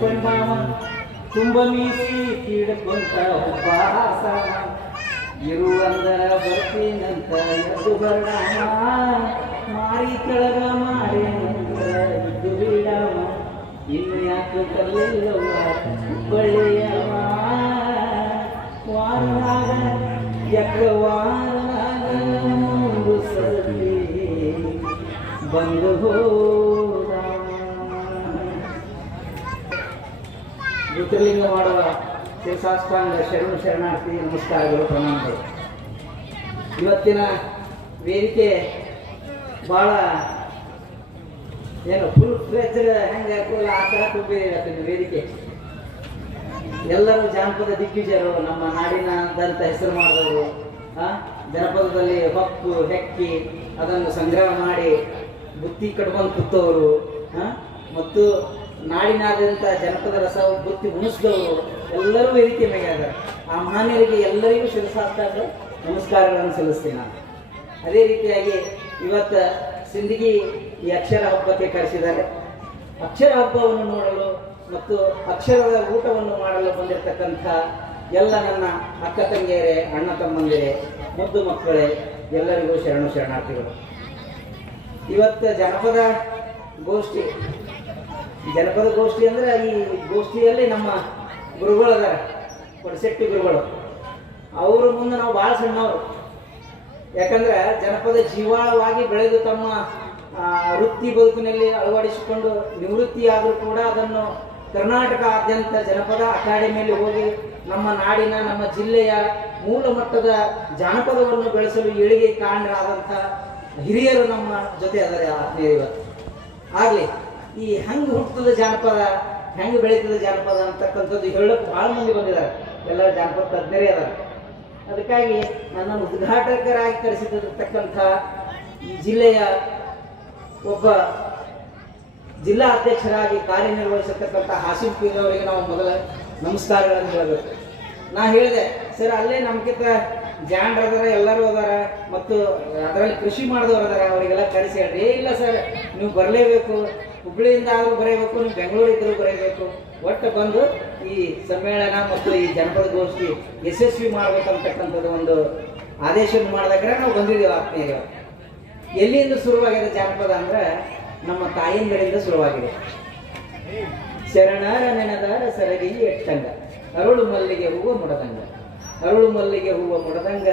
ಕೊಂಡಾವ ತುಂಬ ಮೀಸಿ ತೀಡ್ಕೊಂತ ಉಪಹಾಸ ಇರುವಂದರ ಬರ್ತೀನಂತ ಎದ್ದು ಬರಡಾಮ ಮಾರಿ ಕೆಳಗ ಮಾರಿ ನಂತರ ಇದ್ದು ಬಿಡಾಮ ಇನ್ನು ಯಾಕೆ ಕಲ್ಲಿಲ್ಲವ ಬಳ್ಳಿಯವ ವಾರನಾಗ ಯಕವಾರನಾಗ ಒಂದು ಸರ್ತಿ ಬಂದು ಹೋದ. ಜ್ಯೋತಿರ್ಲಿಂಗ ಮಾಡುವ ಶಿವಶಾಸ್ತ್ರಾಂಗ ಶರಣಾರ್ಥಿ ನಮಸ್ಕಾರಗಳು, ಪ್ರಣಾಮಗಳು. ಇವತ್ತಿನ ವೇದಿಕೆ ಭಾಳ ಏನು ಫುಲ್ ಫ್ಲೆಜ್ ಹೆಂಗೆ ಹಾಕೋಲ್ಲ ಆ ಥರ ತುಂಬಿದೆ ವೇದಿಕೆ. ಎಲ್ಲರೂ ಜಾನಪದ ದಿಗ್ಗಜರು, ನಮ್ಮ ನಾಡಿನದಂತ ಹೆಸರು ಮಾಡಿದವರು, ಜನಪದದಲ್ಲಿ ಹೊಕ್ಕು ಹೆಕ್ಕಿ ಅದನ್ನು ಸಂಗ್ರಹ ಮಾಡಿ ಬುತ್ತಿ ಕಟ್ಕೊಂಡು ಕೂತವರು, ಮತ್ತು ನಾಡಿನಾದ್ಯಂತ ಜನಪದ ರಸ ಬುತ್ತಿ ಉಣಿಸಿದವರು ಎಲ್ಲರೂ ವೇದಿಕೆ ಮೇಲೆ ಇದ್ದಾರೆ. ಆ ಮಹಾನೀಯರಿಗೆ ಎಲ್ಲರಿಗೂ ಶಿರಸಾಷ್ಟಾಂಗ ನಮಸ್ಕಾರಗಳನ್ನು ಸಲ್ಲಿಸ್ತೀನಿ ನಾನು. ಅದೇ ರೀತಿಯಾಗಿ ಇವತ್ತು ಸಿಂದಗಿ ಈ ಅಕ್ಷರ ಹಬ್ಬಕ್ಕೆ ಕರೆಸಿದ್ದಾರೆ. ಅಕ್ಷರ ಹಬ್ಬವನ್ನು ನೋಡಲು ಮತ್ತು ಅಕ್ಷರದ ಊಟವನ್ನು ಮಾಡಲು ಬಂದಿರತಕ್ಕಂಥ ಎಲ್ಲ ನನ್ನ ಅಕ್ಕ ತಂಗಿಯರೇ, ಅಣ್ಣ ತಮ್ಮಂದಿರೇ, ಮುದ್ದು ಮಕ್ಕಳೇ, ಎಲ್ಲರಿಗೂ ಶರಣಾರ್ಥಿಗಳು. ಇವತ್ತು ಜನಪದ ಗೋಷ್ಠಿ ಅಂದರೆ ಈ ಗೋಷ್ಠಿಯಲ್ಲಿ ನಮ್ಮ ಗುರುಗಳದಾರ, ಕೊಡಸೆಟ್ಟಿ ಗುರುಗಳು. ಅವ್ರ ಮುಂದೆ ನಾವು ಭಾಳ ಸಣ್ಣವರು. ಯಾಕಂದ್ರೆ ಜನಪದ ಜೀವಾಳವಾಗಿ ಬೆಳೆದು ತಮ್ಮ ವೃತ್ತಿ ಬದುಕಿನಲ್ಲಿ ಅಳವಡಿಸಿಕೊಂಡು ನಿವೃತ್ತಿಯಾದರೂ ಕೂಡ ಅದನ್ನು ಕರ್ನಾಟಕದಾದ್ಯಂತ ಜನಪದ ಅಕಾಡೆಮಿಯಲ್ಲಿ ಹೋಗಿ ನಮ್ಮ ನಾಡಿನ, ನಮ್ಮ ಜಿಲ್ಲೆಯ ಮೂಲ ಮಟ್ಟದ ಜಾನಪದವನ್ನು ಬೆಳೆಸಲು ಏಳಿಗೆ ಕಾರಣರಾದಂಥ ಹಿರಿಯರು ನಮ್ಮ ಜೊತೆ ಅದರ ಆತ್ಮೀಯ. ಇವತ್ತು ಆಗಲಿ ಈ ಹೆಂಗೆ ಹುಟ್ಟುತ್ತದೆ ಜಾನಪದ, ಹೆಂಗೆ ಬೆಳೀತದೆ ಜಾನಪದ ಅಂತಕ್ಕಂಥದ್ದು ಹೇಳೋಕೆ ಭಾಳ ಮಂದಿ ಬಂದಿದ್ದಾರೆ. ಎಲ್ಲ ಜಾನಪದ ತಜ್ಞರೇ ಅದಾರೆ. ಅದಕ್ಕಾಗಿ ನನ್ನನ್ನು ಉದ್ಘಾಟಕರಾಗಿ ಕರೆಸಿರ್ತಕ್ಕಂಥ ಈ ಜಿಲ್ಲೆಯ ಒಬ್ಬ ಜಿಲ್ಲಾ ಅಧ್ಯಕ್ಷರಾಗಿ ಕಾರ್ಯನಿರ್ವಹಿಸಿರ್ತಕ್ಕಂಥ ಹಾಸಿಂ ಪೀರ್ ಅವರಿಗೆ ನಾವು ಮೊದಲ ನಮಸ್ಕಾರಗಳನ್ನು ಹೇಳಬೇಕು. ನಾ ಹೇಳಿದೆ, ಸರ್ ಅಲ್ಲೇ ನಮ್ಗಿಂತ ಜಾಣರದಾರ, ಎಲ್ಲರೂ ಅದಾರ, ಮತ್ತು ಅದರಲ್ಲಿ ಕೃಷಿ ಮಾಡಿದವರು ಅದಾರ, ಅವರಿಗೆಲ್ಲ ಕರೆಸಿ ಹೇಳ್ರಿ. ಇಲ್ಲ ಸರ್, ನೀವು ಬರಲೇಬೇಕು, ಹುಬ್ಬಳ್ಳಿಯಿಂದ ಆದರೂ ಬರೀಬೇಕು, ನೀವು ಬೆಂಗಳೂರಿದ್ದರೂ ಬರೀಬೇಕು, ಒಟ್ಟು ಬಂದು ಈ ಸಮ್ಮೇಳನ ಮತ್ತು ಈ ಜನಪದ ಗೋಷ್ಠಿ ಯಶಸ್ವಿ ಮಾಡ್ಬೇಕಂತಕ್ಕಂಥದ್ದು ಒಂದು ಆದೇಶವನ್ನು ಮಾಡಿದಾಗ ನಾವು ಬಂದಿದ್ದೀವಿ ಆತ್ಮೀಯರು. ಎಲ್ಲಿಂದ ಶುರುವಾಗಿದೆ ಜಾನಪದ ಅಂದ್ರೆ ನಮ್ಮ ತಾಯಿಂದರಿಂದ ಶುರುವಾಗಿದೆ. ಶರಣರ ನೆನದಾರ ಸರಗಿ ಎಟ್ಟಂಗ, ಅರುಳು ಮಲ್ಲಿಗೆ ಹೂವು ಮುಡದಂಗ, ಅರುಳು ಮಲ್ಲಿಗೆ ಹೂವು ಮುಡದಂಗ,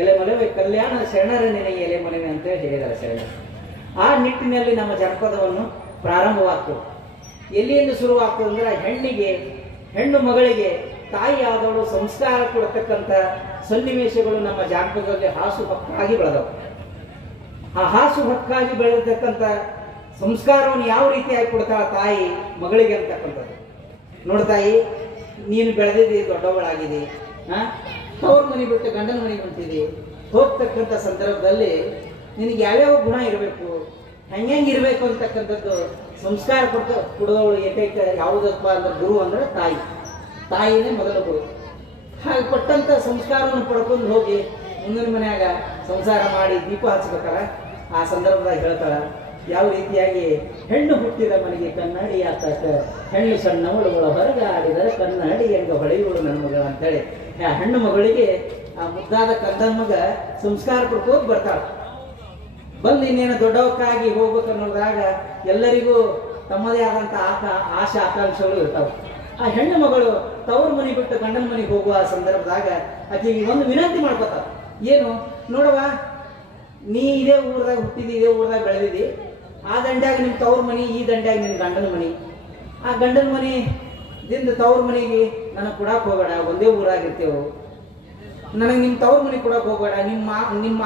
ಎಲೆ ಮಲವೆ ಕಲ್ಯಾಣ ಶರಣರ ನೆನೆಗೆ ಎಲೆ ಮಲವೆ ಅಂತ ಹೇಳಿದ್ದಾರೆ ಶರಣ. ಆ ನಿಟ್ಟಿನಲ್ಲಿ ನಮ್ಮ ಜನಪದವನ್ನು ಪ್ರಾರಂಭವಾಗ್ತದೆ. ಎಲ್ಲಿಂದ ಶುರುವಾಗ್ತದೆ ಅಂದ್ರೆ ಹೆಣ್ಣು ಮಗಳಿಗೆ ತಾಯಿ ಆದವಳು ಸಂಸ್ಕಾರ ಕೊಡತಕ್ಕಂಥ ಸನ್ನಿವೇಶಗಳು ನಮ್ಮ ಜಾನಪದದಲ್ಲಿ ಹಾಸು ಹಕ್ಕಾಗಿ ಬೆಳೆದವು. ಆ ಹಾಸು ಹಕ್ಕಾಗಿ ಬೆಳೆದಿರ್ತಕ್ಕಂಥ ಸಂಸ್ಕಾರವನ್ನು ಯಾವ ರೀತಿಯಾಗಿ ಕೊಡ್ತಾಳ ತಾಯಿ ಮಗಳಿಗೆ ಅಂತಕ್ಕಂಥದ್ದು. ನೋಡ್ತಾಯಿ, ನೀನು ಬೆಳೆದಿದ್ದಿ, ದೊಡ್ಡವಳಾಗಿದ್ದಿ, ತವ್ರ ಮನೆ ಬಿಟ್ಟು ಗಂಡನ ಮನೆಗೆ ಹೊಂಟಿದ್ದಿ, ಹೋಗ್ತಕ್ಕಂಥ ಸಂದರ್ಭದಲ್ಲಿ ನಿನಗೆ ಯಾವ್ಯಾವ ಗುಣ ಇರಬೇಕು, ಹೆಂಗಿರ್ಬೇಕು ಅಂತಕ್ಕಂಥದ್ದು ಸಂಸ್ಕಾರ ಕೊಡೋವಳು ಏಕೈಕ ಯಾವುದಪ್ಪ ಅಂದ್ರೆ ಗುರು ಅಂದ್ರೆ ತಾಯಿನೇ ಮೊದಲ ಗುರು. ಹಾಗೆ ಕೊಟ್ಟಂಥ ಸಂಸ್ಕಾರವನ್ನು ಪಡ್ಕೊಂಡು ಹೋಗಿ ಮುಂದಿನ ಮನೆಯಾಗ ಸಂಸಾರ ಮಾಡಿ ದೀಪ ಹಚ್ಬೇಕಲ್ಲ, ಆ ಸಂದರ್ಭದಾಗ ಹೇಳ್ತಾಳ ಯಾವ ರೀತಿಯಾಗಿ ಹೆಣ್ಣು ಹುಟ್ಟಿದ ಮನೆಗೆ ಕನ್ನಡಿ ಆತಕ, ಹೆಣ್ಣು ಸಣ್ಣವಳು ಹೊರಗೆ ಆಡಿದರೆ ಕನ್ನಡಿ ಹೆಂಗ ಹೊಳೆಯುವಳು ನನ್ನ ಮಗಳ ಅಂತೇಳಿ ಆ ಹೆಣ್ಣು ಮಗಳಿಗೆ ಆ ಮುದ್ದಾದ ಕಂದನ ಮಗ ಸಂಸ್ಕಾರ ಕೊಡ್ಕೋದು ಬರ್ತಾಳ. ಬಂದು ಇನ್ನೇನು ದೊಡ್ಡವಕ್ಕಾಗಿ ಹೋಗ್ಬೇಕು ಅನ್ನೋದಾಗ ಎಲ್ಲರಿಗೂ ತಮ್ಮದೇ ಆದಂಥ ಆಶಾ ಆಕಾಂಕ್ಷೆಗಳು ಇರ್ತಾವೆ. ಆ ಹೆಣ್ಣು ಮಗಳು ತವ್ರ ಮನೆ ಬಿಟ್ಟು ಗಂಡನ ಮನೆಗೆ ಹೋಗುವ ಸಂದರ್ಭದಾಗ ಆಕೆಗೆ ಒಂದು ವಿನಂತಿ ಮಾಡ್ಕೋತಾವ. ಏನು ನೋಡವ, ನೀ ಇದೇ ಊರದಾಗ ಹುಟ್ಟಿದಿ, ಇದೇ ಊರದಾಗ ಬೆಳೆದಿದ್ದಿ, ಆ ದಂಡ್ಯಾಗ ನಿಮ್ಮ ತವ್ರ ಮನೆ, ಈ ದಂಡ್ಯಾಗ ನಿನ್ನ ಗಂಡನ ಮನೆ. ಆ ಗಂಡನ ಮನೆದಿಂದ ತವ್ರ ಮನೆಗೆ ನನಗೆ ಕೊಡಕ್ಕೆ ಹೋಗಬೇಡ, ಒಂದೇ ಊರಾಗಿರ್ತೇವೆ, ನನಗೆ ನಿಮ್ಮ ತವ್ರ ಮನೆಗೆ ಕೊಡಕ್ಕೆ ಹೋಗಬೇಡ, ನಿಮ್ಮ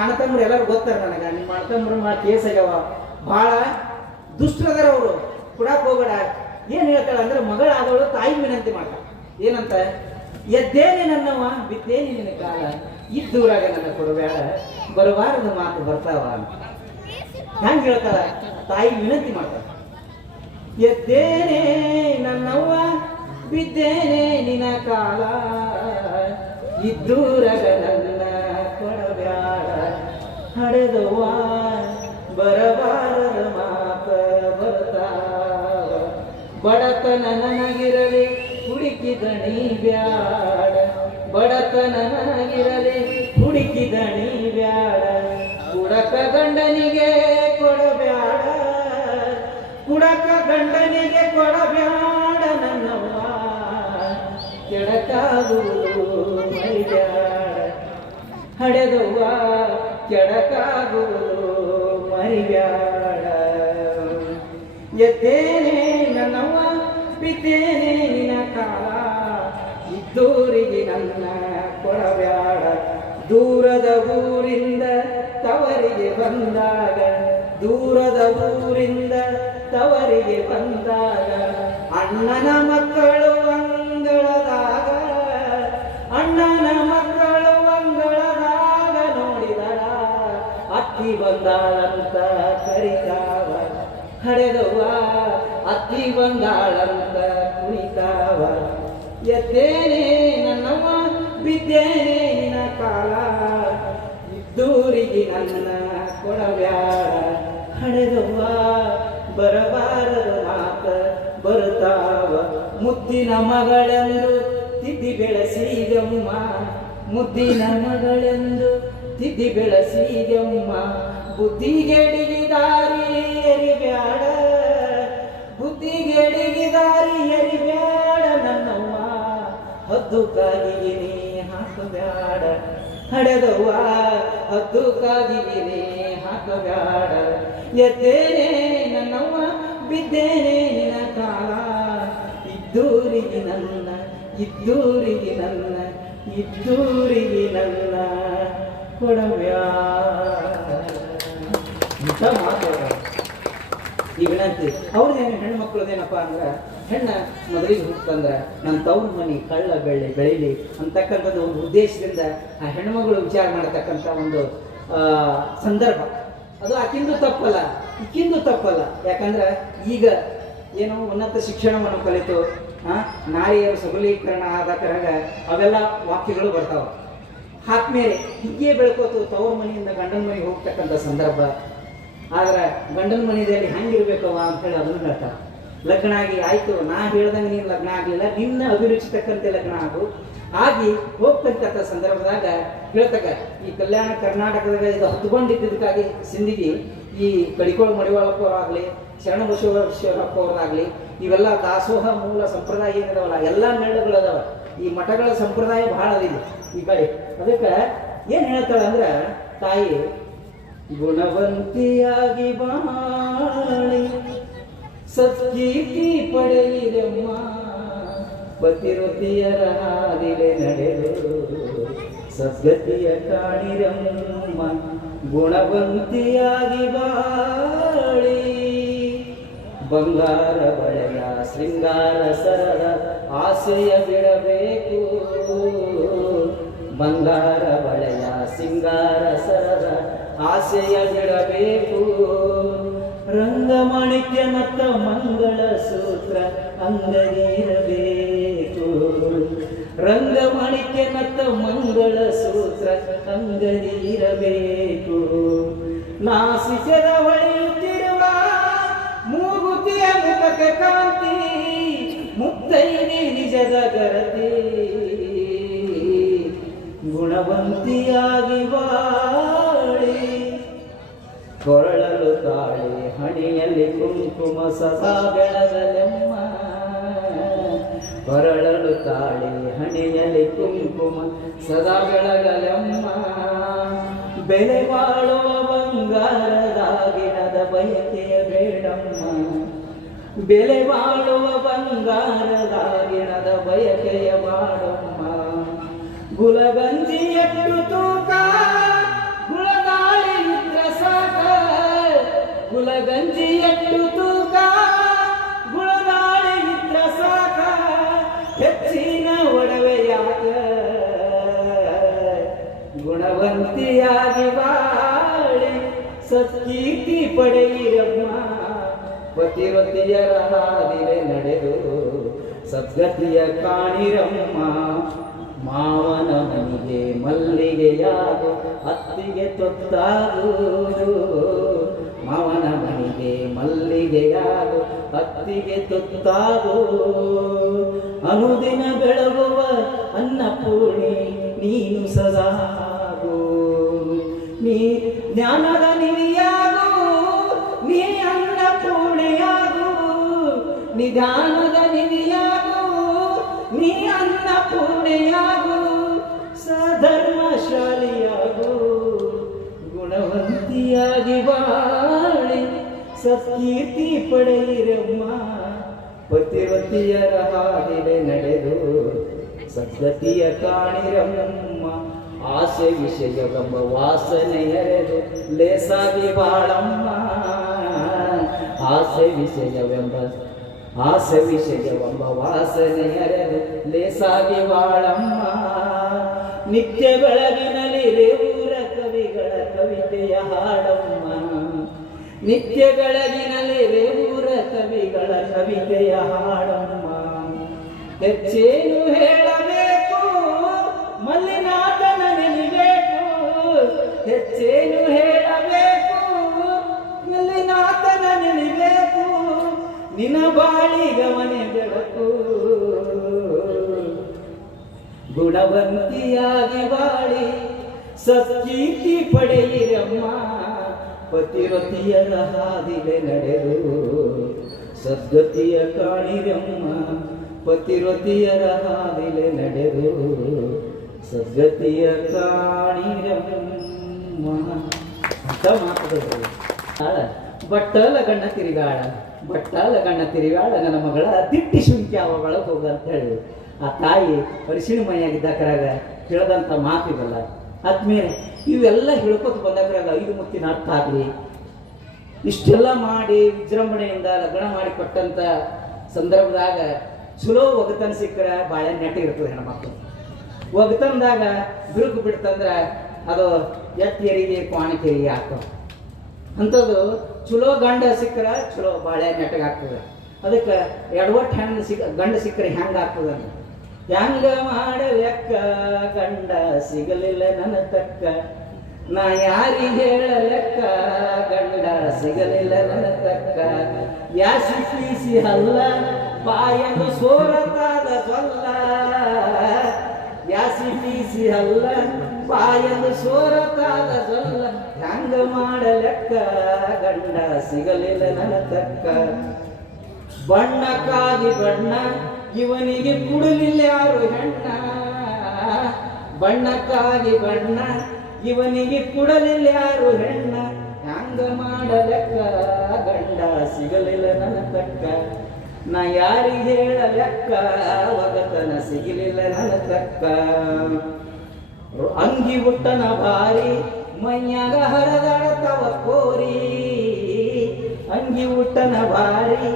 ಅಣ್ಣ ತಮ್ಮರು ಎಲ್ಲರೂ ಗೊತ್ತಾರೆ ನನಗೆ, ನಿಮ್ಮ ಅಣ್ಣ ತಮ್ಮರು ಮಾಡಿ ಕೇಸ್ ಆಗ್ಯಾವ, ಭಾಳ ದುಷ್ಟರದಾರ ಅವರು, ಕೊಡಕ್ಕೆ ಹೋಗಬೇಡ. ಏನು ಹೇಳ್ತಾಳೆ ಅಂದ್ರೆ ಮಗಳಾದವಳು ತಾಯಿ ವಿನಂತಿ ಮಾಡ್ತಾಳೆ. ಏನಂತ, ಎದ್ದೇನೆ ನನ್ನವ ಬಿದ್ದೇನೆ ನಿನ್ನ ಕಾಲ, ಇದ್ದೂರಾಗ ನನ್ನ ಕೊಡಬೇಡ, ಬರಬಾರದು ಮಾತು ಬರ್ತಾವ ಅಂತ ಹೆಂಗೆ ಹೇಳ್ತಾಳ. ತಾಯಿ ವಿನಂತಿ ಮಾಡ್ತಾಳೆ, ಎದ್ದೇನೆ ನನ್ನವ್ವ ಬಿದ್ದೇನೆ ನಿನ್ನ ಕಾಲ, ಇದ್ದೂರಾಗ ನನ್ನ ಕೊಡಬೇಡ, ಹಡೆದವ್ವ ಬರಬಾರದ ಮಾತ ಬರ್ತಾವ, ಬಡತನ ನನಗಿರಲಿ ಹುಡುಕಿದಣಿ ಬ್ಯಾಡ, ಬಡತನ ನನಗಿರಲಿ ಹುಡುಕಿದಣಿ ಬ್ಯಾಡ, ಕುಡಕ ಗಂಡನಿಗೆ ಕೊಡಬ್ಯಾಡ, ಕುಡಕ ಗಂಡನಿಗೆ ಕೊಡಬ್ಯಾಡ ನನ್ನವ್ವ, ಕೆಡಕಾಗುವುದು ಮರಿಬ್ಯಾಡ, ಹಡೆದವ್ವ ಕೆಡಕಾಗುವುದು ಮರಿಬ್ಯಾಡ. ಎದ್ದೇನೆ ನನ್ನವ್ವ ಬಿದ್ದೇನೆ ನಿನ್ನ ಕಾಲ, ಇದ್ದೂರಿಗೆ ನನ್ನ ಕೊಡಬ್ಯಾಡ, ದೂರದ ಊರಿಂದ ತವರಿಗೆ ಬಂದಾಗ, ದೂರದ ಊರಿಂದ ತವರಿಗೆ ಬಂದಾಗ, ಅಣ್ಣನ ಮಕ್ಕಳು ಅಂಗಳದಾಗ, ಅಣ್ಣನ ಮಕ್ಕಳು ಅಂಗಳದಾಗ ನೋಡಿದರ ಅತ್ತಿ ಬಂದಾಳಂತ ಕರಿತಾವ, ಹಡೆದವ್ವ ಅತ್ತಿ ಬಂದಾಳಂತ ಕುಣಿತಾವ. ಎದ್ದೇನೆ ನನ್ನವ್ವ ಬಿದ್ದೇನೆ ನಿನ್ನ ಕಾಲ, ಇದ್ದೂರಿಗೆ ನನ್ನ ಕೊಡಬ್ಯಾಡ, ಹಡೆದವ್ವ ಬರಬಾರದ ಮಾತ ಬರುತ್ತಾವ. ಮುದ್ದಿನ ಮಗಳೆಂದು ತಿದ್ದಿ ಬೆಳೆಸಿದಮ್ಮ, ಮುದ್ದಿನ ಮಗಳೆಂದು ತಿದ್ದಿ ಬೆಳೆಸಿದಮ್ಮ, ಬುದ್ಧಿಗೆಡಿಗೆ ದಾರಿ ಎರಿಬ್ಯಾಡ, ಬುದ್ಧಿಗೆಡಿಗೆ ದಾರಿ ಎರಿಬ್ಯಾಡ ನನ್ನವ್ವ, ಹದ್ದು ಕಾಗಿಗೆ ನೀ ಹಾಕಬ್ಯಾಡ, ಹಡೆದವ್ವ ಹದ್ದು ಕಾಗಿಗೆ ನೀ ಹಾಕಬ್ಯಾಡ. ಎದ್ದೇನೆ ನನ್ನವ್ವ ಬಿದ್ದೇನೆ ನಿನ್ನ ಕಾಲ, ಇದ್ದೂರಿಗೆ ನನ್ನ, ಇದ್ದೂರಿಗೆ ನನ್ನ, ಇದ್ದೂರಿಗೆ ನನ್ನ ಕೊಡಬ್ಯಾಡ. ಇಂಥ ಮಾತು ಈ ವಿನಂತಿ ಅವ್ರದ್ದೇನು ಹೆಣ್ಮಕ್ಳದೇನಪ್ಪ ಅಂದ್ರೆ, ಹೆಣ್ಣ ಮೊದಲಿಗೆ ಹುಟ್ಟಂದ್ರೆ ನನ್ನ ತವ್ರ ಮನೆ ಕಳ್ಳ ಬೆಳೀಲಿ ಅಂತಕ್ಕಂಥದ್ದು ಒಂದು ಉದ್ದೇಶದಿಂದ ಆ ಹೆಣ್ಮಗಳು ವಿಚಾರ ಮಾಡತಕ್ಕಂಥ ಒಂದು ಸಂದರ್ಭ. ಅದು ಆಕಿಂದು ತಪ್ಪಲ್ಲ, ಈಕಿಂದು ತಪ್ಪಲ್ಲ. ಯಾಕಂದ್ರೆ ಈಗ ಏನೋ ಉನ್ನತ ಶಿಕ್ಷಣವನ್ನು ಕಲಿತು ನಾರಿಯರ ಸಬಲೀಕರಣ ಆದ ಕರಗ ಅವೆಲ್ಲ ವಾಕ್ಯಗಳು ಬರ್ತಾವೆ. ಆದ್ಮೇಲೆ ಹೀಗೆ ಬೆಳ್ಕೋತು ತವ್ರ ಮನೆಯಿಂದ ಗಂಡನ ಮನೆಗೆ ಹೋಗ್ತಕ್ಕಂಥ ಸಂದರ್ಭ. ಆದ್ರೆ ಗಂಡನ ಮನೆಯಲ್ಲಿ ಹೆಂಗಿರ್ಬೇಕವ ಅಂತ ಹೇಳಿ ಅದನ್ನು ಹೇಳ್ತಾರೆ. ಲಗ್ನ ಆಗಿ ಆಯ್ತು, ನಾ ಹೇಳ್ದಂಗೆ ನೀನು ಲಗ್ನ ಆಗಲಿಲ್ಲ, ನಿನ್ನ ಅಭಿರುಚಿ ತಕ್ಕಂತೆ ಲಗ್ನ ಆಗಿ ಹೋಗ್ತಕ್ಕಂಥ ಸಂದರ್ಭದಾಗ ಹೇಳ್ತಕ್ಕ ಈ ಕಲ್ಯಾಣ ಕರ್ನಾಟಕದಾಗ ಇದು ಹತ್ಕೊಂಡಿದ್ದಕ್ಕಾಗಿ ಸಿಂಧಿಗಿ ಈ ಕಡಿಕೋಳ ಮಡಿವಾಳಪ್ಪವರಾಗಲಿ, ಶರಣ ಬಸವೇಶ್ವರಪ್ಪ ಅವರಾಗಲಿ, ಇವೆಲ್ಲ ದಾಸೋಹ ಮೂಲ ಸಂಪ್ರದಾಯ ಏನಿದಾವಲ್ಲ ಎಲ್ಲ ಮೇಳಗಳು ಅದಾವ. ಈ ಮಠಗಳ ಸಂಪ್ರದಾಯ ಬಹಳ ಅದಿದೆ ಈ ಕಡೆ. ಅದಕ್ಕೆ ಏನು ಹೇಳ್ತಾಳೆ ಅಂದ್ರೆ ತಾಯಿ, ಗುಣವಂತಿಯಾಗಿ ಬಾಳಿ ಸತ್ಕೀರ್ತಿ ಪಡೆಯಿರಮ್ಮ, ಪತಿರತಿಯರ ಹಾದಿಲೆ ನಡೆದು ಸದ್ಗತಿಯ ಕಾಣಿರಮ್ಮ, ಗುಣವಂತಿಯಾಗಿ ಬಾಳಿ ಬಂಗಾರ ಬಳೆಯ ಶೃಂಗಾರ ಸರದ ಆಸೆಯ ಬಿಡಬೇಕು, ಬಂಗಾರ ಬಳೆಯ ಸಿಂಗಾರ ಸರದ ಆಸೆಯ ಬಿಡಬೇಕು, ರಂಗಮಾಣಿಕ್ಯ ಮತ್ತ ಮಂಗಳ ಸೂತ್ರ ಅಂಗದಿರಬೇಕು, ರಂಗಮಾಣಿಕ್ಯ ಮತ್ತ ಮಂಗಳ ಸೂತ್ರ ಅಂಗದಿರಬೇಕು, ನಾಸಿಸದ ಹೊಳೆಯುತ್ತಿರುವ ಮೂಗುತಿಯ ಮುಖಕ್ಕೆ ಕಾಂತಿ, ಮುತ್ತೈದೆ ನಿಜದ ಗರತಿ, ಗುಣವಂತಿಯಾಗಿ ಬಾಳಿ ಕೊರಳಲು ತಾಳಿ ಹಣೆಯಲ್ಲಿ ಕುಂಕುಮ ಸದಾ ಬೆಳಗಲೆಮ್ಮ, ಕೊರಳಲು ತಾಳಿ ಹಣೆಯಲ್ಲಿ ಕುಂಕುಮ ಸದಾ ಬೆಳಗಲೆಮ್ಮ, ಬೆಲೆ ಬಾಳುವ ಬಂಗಾರದಾಗಿಣದ ಬಯಕೆಯ ಬೇಡಮ್ಮ, ಬೆಲೆ ಬಾಳುವ ಬಂಗಾರದಾಗಿಣದ ಬಯಕೆಯ ಮಾಡಮ್ಮ, ಗುಲಗಂಜಿ ಎಷ್ಟು ತೂಕ ಗುಳದಾಳಿ ಇದ್ರ ಸಾಕ, ಗುಲಗಂಜಿ ಎಷ್ಟು ತೂಕ ಗುಳದಾಳಿ ಇದ್ರ ಸಾಕ, ಹೆಚ್ಚಿನ ಒಡವೆ ಯಾಕ, ಗುಣವಂತಿಯಾಗಿ ಬಾಳಿ ಸತ್ಕೀರ್ತಿ ಪಡೆಯಿರಮ್ಮ, ಪತಿರತಿಯರ ಹಾದಿಲೆ ನಡೆದು ಸದ್ಗತಿಯ ಕಾಣಿರಮ್ಮ, ಮಾವನ ಮನಿಗೆ ಮಲ್ಲಿಗೆಯಾಗು ಅತ್ತಿಗೆ ತೊತ್ತಾಗು, ಮಾವನ ಮನೆಗೆ ಮಲ್ಲಿಗೆಯಾಗು ಹತ್ತಿಗೆ ತುತ್ತಾಗು ಅನುದಿನ ಬೆಳಗುವ ಅನ್ನಪೂರ್ಣಿ ನೀನು ಸದಾಗು ನೀ ಜ್ಞಾನದ ನಿಧಿಯಾಗು ನೀ ಅನ್ನಪೂರ್ಣೆಯಾಗು ನಿಧಾನದ ನಿಧಿಯಾಗು ನೀ ಅನ್ನಪೂರ್ಣೆಯಾಗು ಸಧರ್ಮಶಾಲಿಯಾಗು ಗುಣವಂತಿಯಾಗಿ ಬಾಳಿ ಸತ್ಕೀರ್ತಿ ಪಡೆಯಿರಮ್ಮ ಪತಿವತಿಯರ ಹಾದಿಲೆ ನಡೆದು ಸದ್ಗತಿಯ ಕಾಣಿರಮ್ಮ ಆಸೆ ವಿಷಯವೆಂಬ ವಾಸನೆಯರೆದು ಲೇಸಾಗಿ ಬಾಳಮ್ಮ ಆಸೆ ವಿಷಯವೆಂಬ ವಾಸನೆಯರೆದು ಲೇಸಾಗಿ ಬಾಳಮ್ಮ ನಿತ್ಯ ಬೆಳಗಿನಲ್ಲಿ ರೇವೂರ ಕವಿಗಳ ಕವಿತೆಯ ಹಾಡಮ್ಮ ನಿತ್ಯ ಬೆಳಗಿನಲ್ಲಿ ರೇವೂರ ಕವಿಗಳ ಕವಿತೆಯ ಹಾಡಮ್ಮ ಹೆಚ್ಚೇನು ಹೇಳಬೇಕು ಮಲ್ಲಿನಾಥನ ನೆನೆಬೇಕು ಹೆಚ್ಚೇನು ಹೇಳಬೇಕು ಮಲ್ಲಿನಾಥನ ನೆನೆಬೇಕು ನಿನ ಬಾಳಿ ಗಮನೆ ಬೆಳಕು ಗುಣವಂತಿಯಾಗಿ ಬಾಳಿ ಸತ್ಕೀರ್ತಿ ಪಡೆಯಿರಮ್ಮ ಪತಿರತಿಯರ ಹಾದಿಲೆ ನಡೆದು ಸದ್ಗತಿಯ ಕಾಣಿರಮ್ಮ ಪತಿರತಿಯರ ಹಾದಿಲೆ ನಡೆದು ಸದ್ಗತಿಯ ಕಾಣಿರಮ್ಮ ಅಂತ ಮಾತುಗಳು ಬಟ್ಟಲ ಗಣ್ಣ ತಿರುಗಾಳ ನನ್ನ ಮಗಳ ದಿಟ್ಟಿ ಶುಂಕಿ ಅವ ಒಳಗೆ ಹೋಗ ಅಂತ ಹೇಳಿ ಆ ತಾಯಿ ಅರಿಶಿಣ ಮೈಯಾಗಿದ್ದಾಕರಾಗ ಹೇಳದಂಥ ಮಾತಿಗಲ್ಲ ಆದ್ಮೇಲೆ ಇವೆಲ್ಲ ಹೇಳ್ಕೊತ ಬಂದಾಕರಾಗ 5 ಮುತ್ತಿನ ಅರ್ಥ ಆಗಲಿ ಇಷ್ಟೆಲ್ಲ ಮಾಡಿ ವಿಜೃಂಭಣೆಯಿಂದ ಲಗ್ನ ಮಾಡಿ ಕೊಟ್ಟಂಥ ಸಂದರ್ಭದಾಗ ಚಲೋ ಒಗತನ ಸಿಕ್ಕರ ಬಾಳೆ ನೆಟ್ಟಿರ್ತದೆ ಹೆಣ್ಮಕ್ಳು ಒಗತನದಾಗ ಬಿರುಕು ಬಿಡ್ತಂದ್ರೆ ಅದು ಎತ್ತಿಯರಿಗೆ ಕ್ವಾಣಿಕೆರಿಗೆ ಆಗ್ತದೆ ಅಂಥದ್ದು ಚಲೋ ಗಂಡ ಸಿಕ್ಕರ ಚಲೋ ಬಾಳೆ ನೆಟ್ಟಗಾಗ್ತದೆ ಅದಕ್ಕೆ ಎಡವಟ್ಟು ಗಂಡ ಸಿಕ್ಕರೆ ಹೆಂಗೆ ಆಗ್ತದೆ ಹೆಂಗ ಮಾಡ ಲೆಕ್ಕ ಗಂಡ ಸಿಗಲಿಲ್ಲ ನನ್ನ ತಕ್ಕ ನಾ ಯಾರಿಗೆ ಹೇಳ ಲೆಕ್ಕ ಗಂಡ ಸಿಗಲಿಲ್ಲ ನನ್ನ ತಕ್ಕ ಯಾಸಿ ಪೀಸಿ ಅಲ್ಲ ಬಾಯನ್ನು ಸೋರತಾದ ಸೊಲ್ಲ ಯಾಸಿ ಪೀಸಿ ಅಲ್ಲ ಬಾಯನ್ನು ಸೋರತಾದ ಸೊಲ್ಲ ಹೆಂಗ ಮಾಡ ಲೆಕ್ಕ ಗಂಡ ಸಿಗಲಿಲ್ಲ ನನ್ನ ತಕ್ಕ ಬಣ್ಣಕ್ಕಾಗಿ ಬಣ್ಣ ಇವನಿಗೆ ಕುಡಲಿಲ್ಲ ಯಾರು ಹೆಣ್ಣ ಬಣ್ಣಕ್ಕಾಗಿ ಬಣ್ಣ ಇವನಿಗೆ ಕುಡಲಿಲ್ಲ ಯಾರು ಹೆಣ್ಣ ಹ್ಯಾಂಗ ಮಾಡಲೆಕ್ಕ ಗಂಡ ಸಿಗಲಿಲ್ಲ ನನ್ನ ತಕ್ಕ ನಾ ಯಾರಿಗೆ ಹೇಳ ಲೆಕ್ಕ ಒಗತನ ಸಿಗಲಿಲ್ಲ ನನ್ನ ತಕ್ಕ ಅಂಗಿ ಉಟ್ಟನ ಭಾರಿ ಮೈಯಾಗ ಹರದಾಡತವ ಕೋರಿ ಅಂಗಿ ಉಟ್ಟನ ಭಾರಿ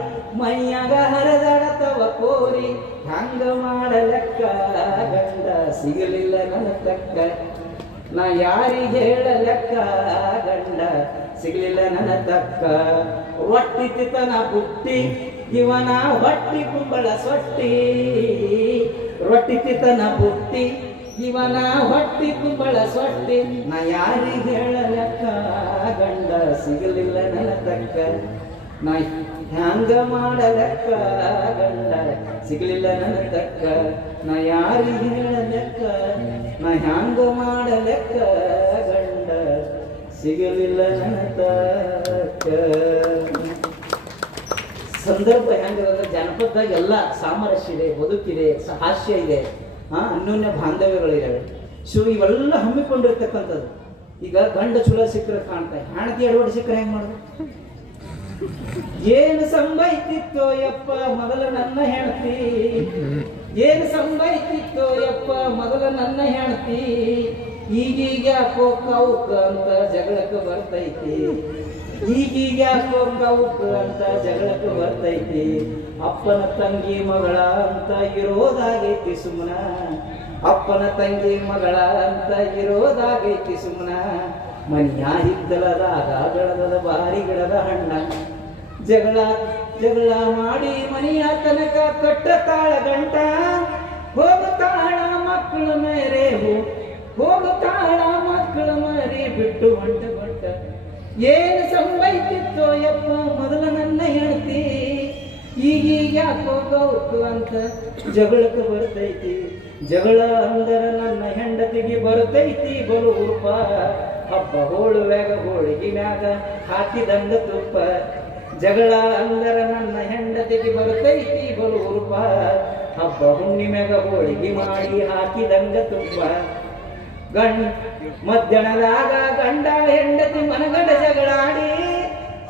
ಮೈಯಾಗ ಹರದಾಡತವ ಕೋರಿ ಹಂಗ ಮಾಡಲೆಕ್ಕ ಗಂಡ ಸಿಗಲಿಲ್ಲ ನನ್ನ ತಕ್ಕ ನಾ ಯಾರಿಗೆ ಹೇಳ ಲೆಕ್ಕ ಗಂಡ ಸಿಗಲಿಲ್ಲ ನನ್ನ ತಕ್ಕ ಒಟ್ಟಿತನ ಬುಟ್ಟಿ ಇವನ ಹೊಟ್ಟಿ ಕುಂಬಳ ಸೊಟ್ಟಿ ರೊಟ್ಟಿತನ ಬುಟ್ಟಿ ಇವನ ಹೊಟ್ಟಿ ಕುಂಬಳ ಸೊಟ್ಟಿ ನಾ ಯಾರಿಗೆ ಹೇಳ ಲೆಕ್ಕ ಗಂಡ ಸಿಗಲಿಲ್ಲ ನನ್ನ ತಕ್ಕ ನಾ ಹ್ಯಾಂಗ ಮಾಡಲೆಕ್ಕ ಗಂಡ ಸಿಗಲಿಲ್ಲ ನನ್ನ ತಕ್ಕ ನಾ ಯಾರಿಗೆ ಹೇಳ ಲೆಕ್ಕ ನಾ ಹ್ಯಾಂಗ ಮಾಡಲೆಕ್ಕ ಗಂಡ ಸಿಗಲಿಲ್ಲ ನನ್ನ ತಕ್ಕ ಸಂದರ್ಭ ಹೆಂಗಿರೋದ್ರೆ ಜನಪದದಾಗ ಎಲ್ಲ ಸಾಮರಸ್ಯ ಇದೆ, ಬದುಕಿದೆ, ಹಾಸ್ಯ ಇದೆ, ಅನ್ಯೋನ್ಯ ಬಾಂಧವ್ಯಗಳಿದ್ದಾವೆ. ಇವೆಲ್ಲ ಹಮ್ಮಿಕೊಂಡಿರ್ತಕ್ಕಂಥದ್ದು. ಈಗ ಗಂಡ ಚುಲ ಸಿಕ್ಕರೆ ಕಾಣ್ತಾ ಹೆಣತಿ ಎಡವಡಿ ಸಿಕ್ಕರೆ ಹೆಂಗ್ ಮಾಡೋದು? ಏನು ಸಂಭವಿಸಿತ್ತೋ ಯಪ್ಪ ಮೊದಲ ನನ್ನ ಹೆಣತಿ, ಏನು ಸಂಭವಿಸಿತ್ತೋ ಯಪ್ಪ ಮೊದಲ ನನ್ನ ಹೆಣತಿ, ಈಗೀಗ ಯಾಕೋ ಕೌಕ ಅಂತ ಜಗಳಕ್ಕೆ ಬರ್ತೈತಿ, ಈಗೀಗ ಯಾಕೋ ಕೌಕ ಅಂತ ಜಗಳಕ್ಕೆ ಬರ್ತೈತಿ, ಅಪ್ಪನ ತಂಗಿ ಮಗಳ ಅಂತ ಇರೋದಾಗೈತಿ ಸುಮ್ಮನ, ಅಪ್ಪನ ತಂಗಿ ಮಗಳ ಅಂತ ಇರೋದಾಗೈತಿ ಸುಮ್ಮನ, ಮನಿಯ ಹಿತ್ತಲದಾಗ ಬೆಳೆದ ಬಾರಿ ಗಿಡದ ಹಣ್ಣ, ಜಗಳ ಜಗಳ ಮಾಡಿ ಮನೆಯ ತನಕ ಕಟ್ಟತಾಳ ಗಂಟ, ಹೋಗುತ್ತಾಳ ಮಕ್ಕಳ ಮೇರೆ ಹೋಗುತ್ತಾಳ ಮಕ್ಕಳ ಮರಿ ಬಿಟ್ಟು ಹೊಂಟ ಹೊಂಟ, ಏನು ಸಂಭವಿಸಿತ್ತೋ ಯಪ್ಪ ಮೊದಲ ನನ್ನ ಹೆಂಡತಿ, ಈಗೀಗ ಯಾಕೋ ಗೌತು ಅಂತ ಜಗಳಕ್ಕೆ ಬರ್ತೈತಿ. ಜಗಳ ಅಂದರ ನನ್ನ ಹೆಂಡತಿಗೆ ಬರ್ತೈತಿ ಬಲು ಉರುಪ. ಹಬ್ಬ ಹೋಳುವಾಗ ಹೋಳಿಗೆ ಮ್ಯಾಗ ಹಾಕಿದಂಗ ತುಪ್ಪ. ಜಗಳ ಅಂದರ ನನ್ನ ಹೆಂಡತಿಗೆ ಬರ್ತೈತಿ ಬಲು ಉರುಪ. ಹಬ್ಬ ಹುಣ್ಣಿಮ್ಯಾಗ ಹೋಳಿಗೆ ಮಾಡಿ ಹಾಕಿದಂಗ ತುಪ್ಪ. ಮಧ್ಯಾಹ್ನದಾಗ ಗಂಡ ಹೆಂಡತಿ ಮನಗಂಡ ಜಗಳಾಡಿ,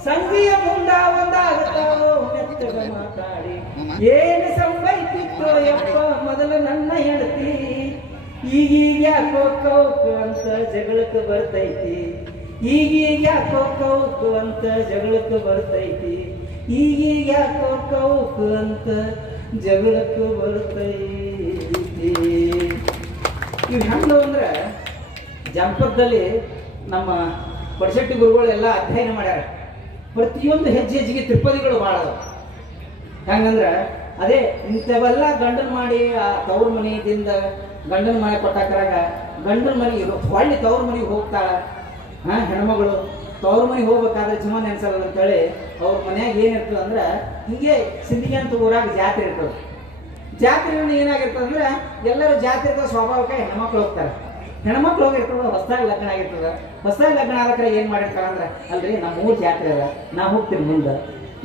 ಸಂಧಿಯ ಮುಂದ ಒಂದಾಗುತ್ತಾವೋ ಮೆತ್ತಗ ಮಾತಾಡಿ. ಏನು ಸಂಭವಿಸಿತ್ತೋ ಯಪ್ಪ ಮೊದಲು ನನ್ನ ಹೆಂಡತಿ, ಈಗೀಗ ಯಾಕೋ ಕೌಕು ಅಂತ ಜಗಳಕ್ಕೆ ಬರ್ತೈತಿ. ಈಗೀಗ ಯಾಕೋ ಕೌಕು ಅಂತ ಜಗಳಕ್ಕೆ ಬರ್ತೈತಿ. ಈಗೀಗ ಯಾಕೋ ಕೌಕು ಅಂತ ಜಗಳಕ್ಕೆ ಬರ್ತೈತಿ. ಇವು ಹೆಂಗ ಅಂದ್ರೆ ಜಾನಪದದಲ್ಲಿ ನಮ್ಮ ಪಡಶೆಟ್ಟಿ ಗುರುಗಳೆಲ್ಲ ಅಧ್ಯಯನ ಮಾಡ್ಯಾರ. ಪ್ರತಿಯೊಂದು ಹೆಜ್ಜೆ ಹೆಜ್ಜೆಗೆ ತ್ರಿಪದಿಗಳು ಭಾಳ ಅದಾವ. ಹೆಂಗಂದ್ರೆ ಅದೇ ಇಂಥವೆಲ್ಲ ಗಂಡನ ಮಾಡಿ ಆ ತವ್ರ ಮನೆಯಿಂದ ಗಂಡನ ಮನೆ ಕೊಟ್ಟಾಕರಾಗ ಗಂಡನ ಮನೆಗೆ ಹೊಳ್ಳಿ ತವ್ರ ಮನೆಗೆ ಹೋಗ್ತಾಳ. ಹೆಣ್ಮಗಳು ತವ್ರ ಮನೆಗೆ ಹೋಗ್ಬೇಕಾದ್ರೆ ಜೀವನ ನೆನ್ಸಲ್ಲ ಅಂತೇಳಿ ಅವ್ರ ಮನ್ಯಾಗ ಏನಿರ್ತದೆ ಅಂದ್ರೆ ಹಿಂಗೆ ಸಿಂಧಿಗೆ ಅಂತ ಊರಾಗ ಜಾತ್ರೆ ಇರ್ತದೆ. ಜಾತ್ರೆಯಲ್ಲಿ ಏನಾಗಿರ್ತದೆ ಅಂದ್ರೆ ಎಲ್ಲರೂ ಜಾತ್ರೆ ಸ್ವಾಭಾವಿಕ ಹೆಣ್ಮಕ್ಳು ಹೋಗ್ತಾರೆ. ಹೆಣ್ಮಕ್ಳು ಹೋಗಿರ್ತದೆ, ಹೊಸದಾಗಿ ಲಗ್ನ ಆಗಿರ್ತದೆ. ಹೊಸದಾಗಿ ಲಗ್ನ ಆದಕ್ರೆ ಏನು ಮಾಡಿರ್ತಾರೆ ಅಂದ್ರೆ, ಅಲ್ರಿ ನಮ್ಮ ಊರು ಜಾತ್ರೆ ಅದ, ನಾ ಹೋಗ್ತೀನಿ ಮುಂದೆ,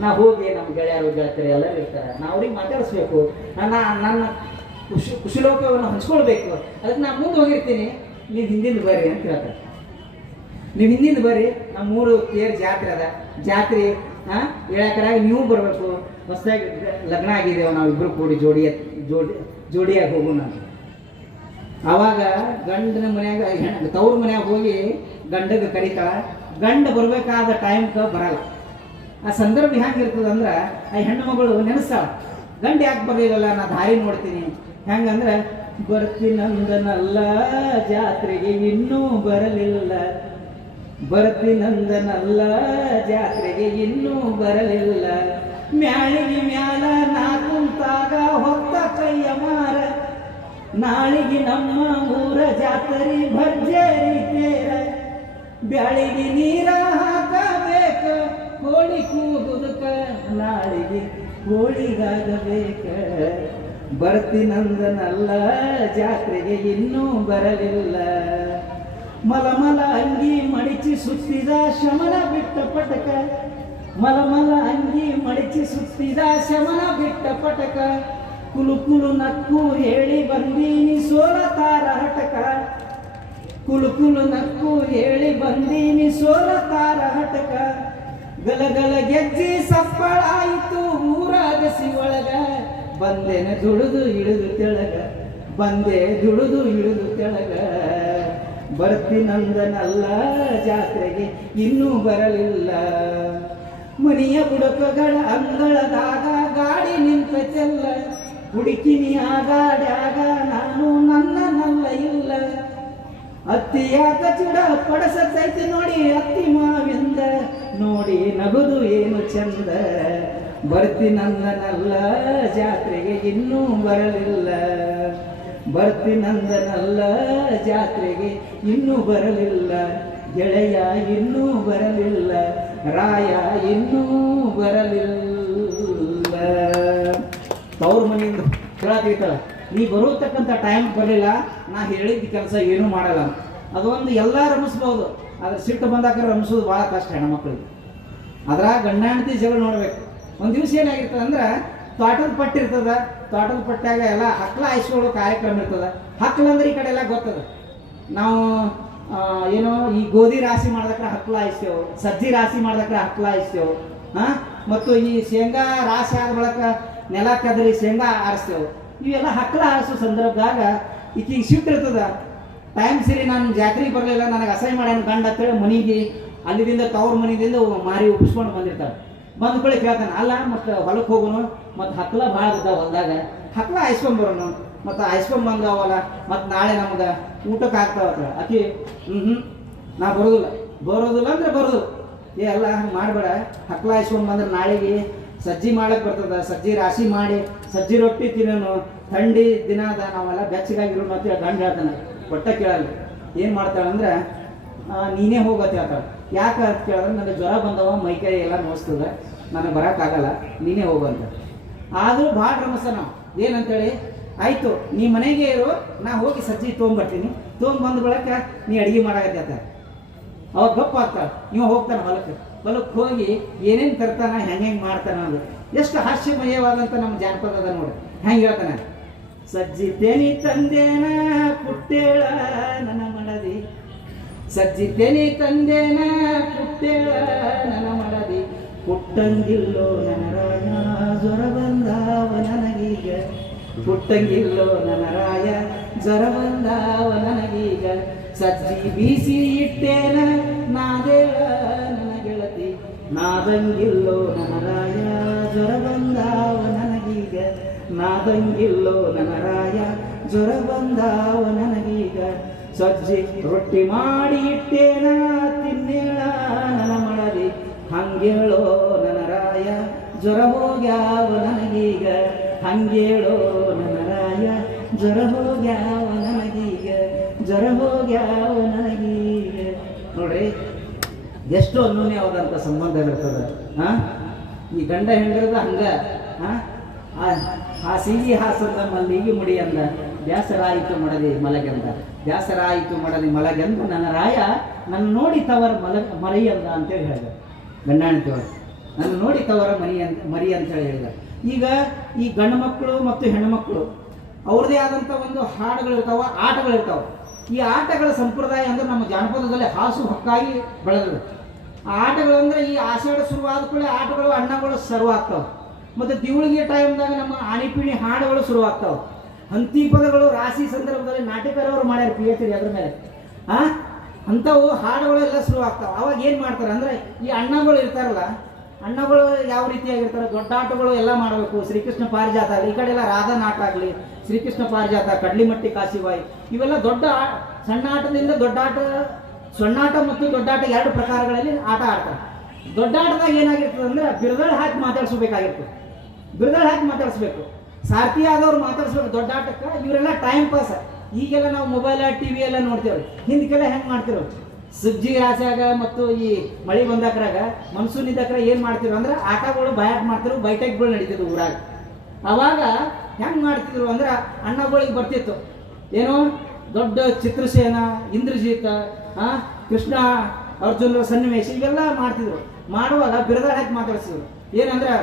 ನಾ ಹೋಗಿ ನಮ್ಮ ಗೆಳೆಯರು ಜಾತ್ರೆ ಎಲ್ಲರೂ ಇರ್ತಾರೆ, ನಾ ಅವ್ರಿಗೆ ಮಾತಾಡಿಸ್ಬೇಕು, ನನ್ನ ಕುಶಲೋಕವನ್ನು ಹಂಚ್ಕೊಳ್ಬೇಕು, ಅದಕ್ಕೆ ನಾ ಮುಂದೆ ಹೋಗಿರ್ತೀನಿ, ನೀವು ಹಿಂದಿಂದ ಬರ್ರಿ ಅಂತ ಹೇಳ್ತಾರೆ. ನೀವು ಹಿಂದಿಂದ ಬರ್ರಿ, ನಮ್ಮ ಮೂರು ತೇರು ಜಾತ್ರೆ ಅದ, ಜಾತ್ರೆ ಹೇಳಕರಾಗಿ ನೀವು ಬರಬೇಕು, ಹೊಸದಾಗಿ ಲಗ್ನ ಆಗಿದ್ದೇವೆ ನಾವಿಬ್ಬರು ಕೂಡಿ ಜೋಡಿಯಾಗಿ ಹೋಗೋಣ. ಆವಾಗ ಗಂಡನ ಮನ್ಯಾಗ ತವ್ರ ಮನ್ಯಾಗ ಹೋಗಿ ಗಂಡಗೆ ಕರಿತಾಳ. ಗಂಡ ಬರಬೇಕಾದ ಟೈಮ್ಗೆ ಬರಲ್ಲ. ಆ ಸಂದರ್ಭ ಹೆಂಗಿರ್ತದೆ ಅಂದ್ರೆ ಆ ಹೆಣ್ಣು ಮಗಳು ನೆನೆಸ್ತಾಳ, ಗಂಡ ಯಾಕೆ ಬರಲಿಲ್ಲಲ್ಲ, ನಾ ದಾರಿ ನೋಡ್ತೀನಿ. ಹೆಂಗಂದ್ರೆ ಬರ್ತೀನಂದನಲ್ಲ ಜಾತ್ರೆಗೆ ಇನ್ನೂ ಬರಲಿಲ್ಲ, ಬರ್ತೀನಂದನಲ್ಲ ಜಾತ್ರೆಗೆ ಇನ್ನೂ ಬರಲಿಲ್ಲ. ಮ್ಯಾಳಿಗೆ ಮ್ಯಾಲ ನಾ ಕುಂತಾಗ ಹೊತ್ತ ಕೈಯ ಮಾರ, ನಾಳಿಗೆ ನಮ್ಮ ಊರ ಜಾತ್ರೆ ಭರ್ಜರಿ ತೇರ. ಬ್ಯಾಳಿಗೆ ನೀರ ಹಾಕಬೇಕ ಕೋಳಿ ಕೂದುದಕ, ನಾಳಿಗೆ ಕೋಳಿಗಾಗಬೇಕ. ಬರ್ತೀನಂದನಲ್ಲ ಜಾತ್ರೆಗೆ ಇನ್ನೂ ಬರಲಿಲ್ಲ. ಮಲಮಲ ಅಂಗಿ ಮಡಿಚಿ ಸುತ್ತಿದ ಶಮನ ಬಿಟ್ಟ ಪಟಕ, ಮಲಮಲ ಅಂಗಿ ಮಡಿಚಿ ಸುತ್ತಿದ ಶಮನ ಬಿಟ್ಟ ಪಟಕ. ಕುಲು ಕುಲು ನಕ್ಕು ಹೇಳಿ ಬಂದೀನಿ ಸೋಲತಾರ ಹಟಕ, ಕುಲು ಕುಲು ನಕ್ಕು ಹೇಳಿ ಬಂದೀನಿ ಸೋಲತಾರ ಹಟಕ. ಗಲಗಲ ಗೆಜ್ಜಿ ಸಪ್ಪಳಾಯಿತು ಊರಾಗಸಿ ಒಳಗ, ಬಂದೆನ ದುಡಿದು ಇಳಿದು ತೆಳಗ, ಬಂದೆ ದುಡಿದು ಇಳಿದು ತೆಳಗ. ಬರ್ತೀನಂದನಲ್ಲ ಜಾತ್ರೆಗೆ ಇನ್ನೂ ಬರಲಿಲ್ಲ. ಮನೆಯ ಬುಡಕಗಳ ಅಂಗಳದಾಗ ಗಾಡಿ ನಿಂತ ಚೆಲ್ಲ, ಹುಡುಕಿನಿ ಆಗಾಡ್ಯಾಗ ನಾನು ನನ್ನಲ್ಲ ಇಲ್ಲ. ಅತ್ತಿಯಾಕ ಚಿಡ ಪಡಸತೈತಿ ನೋಡಿ ಅತ್ತಿ ಮಾವಿಂದ, ನೋಡಿ ನಗುದು ಏನು ಚಂದ. ಬರ್ತೀನಂದನಲ್ಲ ಜಾತ್ರೆಗೆ ಇನ್ನೂ ಬರಲಿಲ್ಲ, ಬರ್ತೀನಂದನಲ್ಲ ಜಾತ್ರೆಗೆ ಇನ್ನೂ ಬರಲಿಲ್ಲ. ಗೆಳೆಯ ಇನ್ನೂ ಬರಲಿಲ್ಲ, ರಾಯ ಇನ್ನೂ ಬರಲಿಲ್ಲ. ತವ್ರ ಮನೆಯಿಂದ ಕೇಳಾತಿರ್ತಾಳ, ನೀ ಬರೋತಕ್ಕಂಥ ಟೈಮ್ ಬರಲಿಲ್ಲ, ನಾ ಹೇಳಿದ ಕೆಲಸ ಏನೂ ಮಾಡಲ್ಲ. ಅದೊಂದು ಎಲ್ಲ ರಮಿಸ್ಬೋದು, ಅದ್ರ ಸಿಟ್ಟು ಬಂದಾಕ ರಮಿಸೋದು ಭಾಳ ಕಷ್ಟ ಹೆಣ್ಮಕ್ಳಿಗೆ. ಅದ್ರಾಗ ಗಂಡ ಹೆಂಡತಿ ಜಗಳ ನೋಡ್ಬೇಕು. ಒಂದು ದಿವಸ ಏನಾಗಿರ್ತದೆ ಅಂದ್ರೆ ತೋಟದ ಪಟ್ಟಿರ್ತದ, ತೋಟದ ಪಟ್ಟಾಗ ಎಲ್ಲ ಹಕ್ಲ ಹಾಯಿಸ್ಕೊಳ್ಳೋ ಕಾರ್ಯಕ್ರಮ ಇರ್ತದೆ. ಹಕ್ಲ ಅಂದ್ರೆ ಈ ಕಡೆ ಎಲ್ಲ ಗೊತ್ತದ. ನಾವು ಏನೋ ಈ ಗೋಧಿ ರಾಶಿ ಮಾಡ್ದಕ್ರೆ ಹಕ್ಲ ಹಾಯಿಸ್ತೇವೆ, ಸಜ್ಜಿ ರಾಶಿ ಮಾಡ್ದಕ್ರೆ ಹಕ್ಲ ಹಾಯಿಸ್ತೇವೆ. ಮತ್ತು ಈ ಶೇಂಗಾ ರಾಶಿ ಆದ ಬಳಿಕ ನೆಲ ಕದರಿ ಶೇಂಗಾ ಆರಿಸ್ತೇವೆ. ಇವೆಲ್ಲ ಹಕ್ಲ ಹಾರಿಸೋ ಸಂದರ್ಭದಾಗ ಈಕಿಗೆ ಸಿಟ್ಟಿರ್ತದ. ಟೈಮ್ ಸರಿ ನಾನು ಜಾತ್ರೆಗೆ ಬರಲಿಲ್ಲ, ನನಗೆ ಅಸಹ್ಯ ಮಾಡ್ಯಾನ ಗಂಡ ಅಂತೇಳಿ ಮನೆಗೆ ಅಲ್ಲಿದಿಂದ ತವ್ರ ಮನೆಯಿಂದ ಮಾರಿ ಉಪ್ಪಿಸ್ಕೊಂಡು ಬಂದಿರ್ತಾಳೆ. ಬಂದ ಬಳಿ ಕೇಳ್ತಾನೆ, ಅಲ್ಲ ಮತ್ತು ಹೊಲಕ್ಕೆ ಹೋಗೋನು, ಮತ್ತು ಹಕ್ಲ ಭಾಳ ಇದ್ದಾವೆ ಹೊಲದಾಗ, ಹಕ್ಲ ಹಾಯಿಸ್ಕೊಂಬರೋನು, ಮತ್ತು ಹಾಯಿಸ್ಕೊಂಡ್ ಬಂದವಲ್ಲ, ಮತ್ತು ನಾಳೆ ನಮ್ಗೆ ಊಟಕ್ಕೆ ಆಗ್ತಾವತ್ತ. ಆಕಿ ನಾ ಬರೋದಿಲ್ಲ ಅಂದ್ರೆ ಬರೋದಿಲ್ಲ. ಎಲ್ಲ ಹಂಗೆ ಮಾಡಬೇಡ, ಹಕ್ಲ ಹಾಯಿಸ್ಕೊಂಡು ಬಂದ್ರೆ ನಾಳೆಗೆ ಸಜ್ಜಿ ಮಾಡಕ್ಕೆ ಬರ್ತದ, ಸಜ್ಜಿ ರಾಶಿ ಮಾಡಿ ಸಜ್ಜಿ ರೊಟ್ಟಿ ತಿನ್ನೋನು, ಥಂಡಿ ದಿನ ಅದ, ನಾವೆಲ್ಲ ಬೆಚ್ಚಗಾಗಿರೋನು ಅಂತೇಳಿ ಗಂಡ ಹೇಳ್ತಾನೆ. ಒಟ್ಟ ಕೇಳಲ್ಲ. ಏನು ಮಾಡ್ತಾಳಂದ್ರೆ ನೀನೇ ಹೋಗತ್ತೆ ಹೇಳ್ತಾಳೆ. ಯಾಕೆ ಅಂತ ಕೇಳಿದ್ರೆ ನನಗೆ ಜ್ವರ ಬಂದವ ಮೈಕೈ ಎಲ್ಲ ನೋಸ್ತದ, ನನಗೆ ಬರೋಕ್ಕಾಗಲ್ಲ, ನೀನೇ ಹೋಗುವಂತ. ಆದರೂ ಭಾಳ ರಮಸ ನಾವು ಏನಂತೇಳಿ, ಆಯಿತು ನೀ ಮನೆಗೆ ಇರು, ನಾ ಹೋಗಿ ಸಜ್ಜಿ ತೊಗೊಂಬರ್ತೀನಿ, ತೊಗೊಂಬಂದ ಬಳಕ ನೀ ಅಡುಗೆ ಮಾಡಾಕತ್ತ. ಅವಾಗ ಗಪ್ಪ ಆಗ್ತಾಳೆ, ಇವ ಹೋಗ್ತಾನೆ ಹೊಲಕ್ಕೆ ಹೋಗಿ ಏನೇನು ತರ್ತಾನ, ಹೆಂಗೆ ಮಾಡ್ತಾನ ಅದು ಎಷ್ಟು ಹಾಸ್ಯಮಯವಾದಂಥ ನಮ್ಮ ಜಾನಪದ ಅದ ನೋಡಿ. ಹೆಂಗೆ ಹೇಳ್ತಾನೆ, ಸಜ್ಜಿ ತೆನಿ ತಂದೇನ ಪುಟ್ಟೇಳ ನನ್ನ ಮಡದಿ, ಸಜ್ಜಿ ತೆನಿ ತಂದೇನ ಪುಟ್ಟೇಳ ನನ್ನ ಮಡದಿ, ಪುಟ್ಟಂಗಿಲ್ಲೋ ನನ್ನ ರಾಯ ಜ್ವರ ಬಂದಾವ ನನಗೀಗ, ಪುಟ್ಟಂಗಿಲ್ಲೋ ನನ್ನ ರಾಯ ಜ್ವರ ಬಂದಾವ ನನಗೀಗ, ಸಜ್ಜಿ ಬೀಸಿ ಇಟ್ಟೇನ ನಾದೇಳ ನನ್ನ ಗೆಳತಿ, ನಾದಂಗಿಲ್ಲೋ ನನ್ನ ರಾಯ ಜ್ವರ ಬಂದಾವ ನನಗೀಗ, ನಾದಂಗಿಲ್ಲೋ ನನ್ನ ರಾಯ ಜ್ವರ ಬಂದಾವ ನನಗೀಗ, ಸಜ್ಜಿ ರೊಟ್ಟಿ ಮಾಡಿ ಇಟ್ಟೇನ ತಿನ್ನೇಳ ನನ್ನ ಮಡದಿ, ಹಂಗೇಳೋ ನನ್ನ ರಾಯ ಜ್ವರ ಹೋಗ್ಯಾವ ನನಗೀಗ, ಹಂಗೇಳೋ ನನ್ನ ರಾಯ ಜ್ವರ ಹೋಗ್ಯಾವ ನನಗೀಗ, ಜ್ವರ ಹೋಗ್ಯಾವ ನನಗೀಗ. ನೋಡ್ರಿ ಎಷ್ಟು ಅನ್ಯೋನ್ಯವಾದಂಥ ಸಂಬಂಧ ಇರ್ತದೆ. ಈ ಗಂಡ ಹೆಂಡಿರೋದು ಹಂಗ, ಆ ಸಿಗಿ ಹಾಸಂದ ಮಲ್ಲಿಗೆ ಮುಡಿ ಅಂದ, ಬ್ಯಾಸರಾಯಿತು ಮಡದಿ ಮಲಗೆಂದ, ಬ್ಯಾಸರಾಯಿತು ಮಡದಿ ಮಲಗೆಂದ ನನ್ನ ರಾಯ ನನ್ನ ನೋಡಿ ತವರ ಮರಿ ಅಂದ ಅಂತೇಳಿ ಹೇಳಿದ. ಗಂಡ ಹೆಂಡತಿಯವರು ನನ್ನ ನೋಡಿ ತವರ ಮರಿ ಅಂತೇಳಿ ಹೇಳಿದ. ಈಗ ಈ ಗಂಡು ಮಕ್ಕಳು ಮತ್ತು ಹೆಣ್ಣುಮಕ್ಕಳು ಅವ್ರದ್ದೇ ಆದಂಥ ಒಂದು ಹಾಡುಗಳಿರ್ತಾವ, ಆಟಗಳಿರ್ತಾವ. ಈ ಆಟಗಳ ಸಂಪ್ರದಾಯ ಅಂದ್ರೆ ನಮ್ಮ ಜಾನಪದದಲ್ಲಿ ಹಾಸು ಹೊಕ್ಕಾಗಿ ಬೆಳೆದಿದೆ. ಆ ಆಟಗಳು ಅಂದರೆ ಈ ಆಷಾಢ ಶುರುವಾದ ಕೂಡಲೇ ಆಟಗಳು ಅಣ್ಣಗಳು ಶುರುವಾಗ್ತಾವೆ. ಮತ್ತು ದಿವಳಿಗೆ ಟೈಮ್ದಾಗ ನಮ್ಮ ಆಣಿಪಿಣಿ ಹಾಡುಗಳು ಶುರುವಾಗ್ತಾವೆ. ಹಂತಿ ಪದಗಳು ರಾಶಿ ಸಂದರ್ಭದಲ್ಲಿ ನಾಟಕರವರು ಮಾಡ್ಯಾರ PhD ಅದ್ರ ಮೇಲೆ. ಅಂಥವು ಹಾಡುಗಳೆಲ್ಲ ಶುರುವಾಗ್ತಾವೆ. ಅವಾಗ ಏನು ಮಾಡ್ತಾರೆ ಅಂದರೆ ಈ ಅಣ್ಣಗಳು ಇರ್ತಾರಲ್ಲ, ಅಣ್ಣಗಳು ಯಾವ ರೀತಿಯಾಗಿರ್ತಾರೆ, ದೊಡ್ಡ ಆಟಗಳು ಎಲ್ಲ ಮಾಡಬೇಕು. ಶ್ರೀಕೃಷ್ಣ ಪಾರಿಜಾತ ಆಗಲಿ, ಈ ಕಡೆ ಎಲ್ಲ ರಾಧಾ ನಾಟ ಆಗಲಿ, ಶ್ರೀಕೃಷ್ಣ ಪಾರಿಜಾತ, ಕಡ್ಲಿಮಟ್ಟಿ ಕಾಶಿಬಾಯಿ, ಇವೆಲ್ಲ ದೊಡ್ಡ ಸಣ್ಣ ಆಟದಿಂದ ದೊಡ್ಡ ಆಟ, ಸಣ್ಣಾಟ ಮತ್ತು ದೊಡ್ಡಾಟ ಎರಡು ಪ್ರಕಾರಗಳಲ್ಲಿ ಆಟ ಆಡ್ತಾರೆ. ದೊಡ್ಡ ಆಟದಾಗ ಏನಾಗಿರ್ತದೆ ಅಂದರೆ ಬಿರುದಾಳಿ ಹಾಕಿ ಮಾತಾಡಿಸ್ಬೇಕಾಗಿರ್ತದೆ, ಬಿರುದಾಳಿ ಹಾಕಿ ಮಾತಾಡಿಸ್ಬೇಕು, ಸಾರ್ಥಿ ಆದವ್ರು ಮಾತಾಡಿಸ್ಬೇಕು. ದೊಡ್ಡ ಆಟಕ್ಕೆ ಇವರೆಲ್ಲ ಟೈಮ್ ಪಾಸ್. ಈಗೆಲ್ಲ ನಾವು ಮೊಬೈಲ್ TV ಎಲ್ಲ ನೋಡ್ತೇವೆ. ಹಿಂದಕ್ಕೆಲ್ಲ ಹೆಂಗೆ ಮಾಡ್ತಿರೋ, ಸುಜ್ಜಿ ರಾಸಾಗ ಮತ್ತು ಈ ಮಳೆ ಬಂದಾಕ್ರಾಗ ಮನ್ಸೂನ್ ಇದ್ದಾಕ್ರ ಏನು ಮಾಡ್ತಿರು ಅಂದ್ರೆ ಆಟಗಳು ಬಯಾಟ್ ಮಾಡ್ತಿರು, ಬೈಟೆಕ್ಗಳು ನಡೀತಿದ್ವು ಊರಾಗ. ಅವಾಗ ಹೆಂಗೆ ಮಾಡ್ತಿದ್ರು ಅಂದ್ರೆ ಅಣ್ಣಗಳಿಗೆ ಬರ್ತಿತ್ತು ಏನೋ ದೊಡ್ಡ ಚಿತ್ರಸೇನ, ಇಂದ್ರಜಿತ್, ಕೃಷ್ಣ ಅರ್ಜುನರ ಸನ್ನಿವೇಶ ಇವೆಲ್ಲ ಮಾಡ್ತಿದ್ರು. ಮಾಡುವಾಗ ಬಿರುದಾಳಿ ಹಾಕಿ ಮಾತಾಡ್ತಿದ್ರು. ಏನಂದ್ರೆ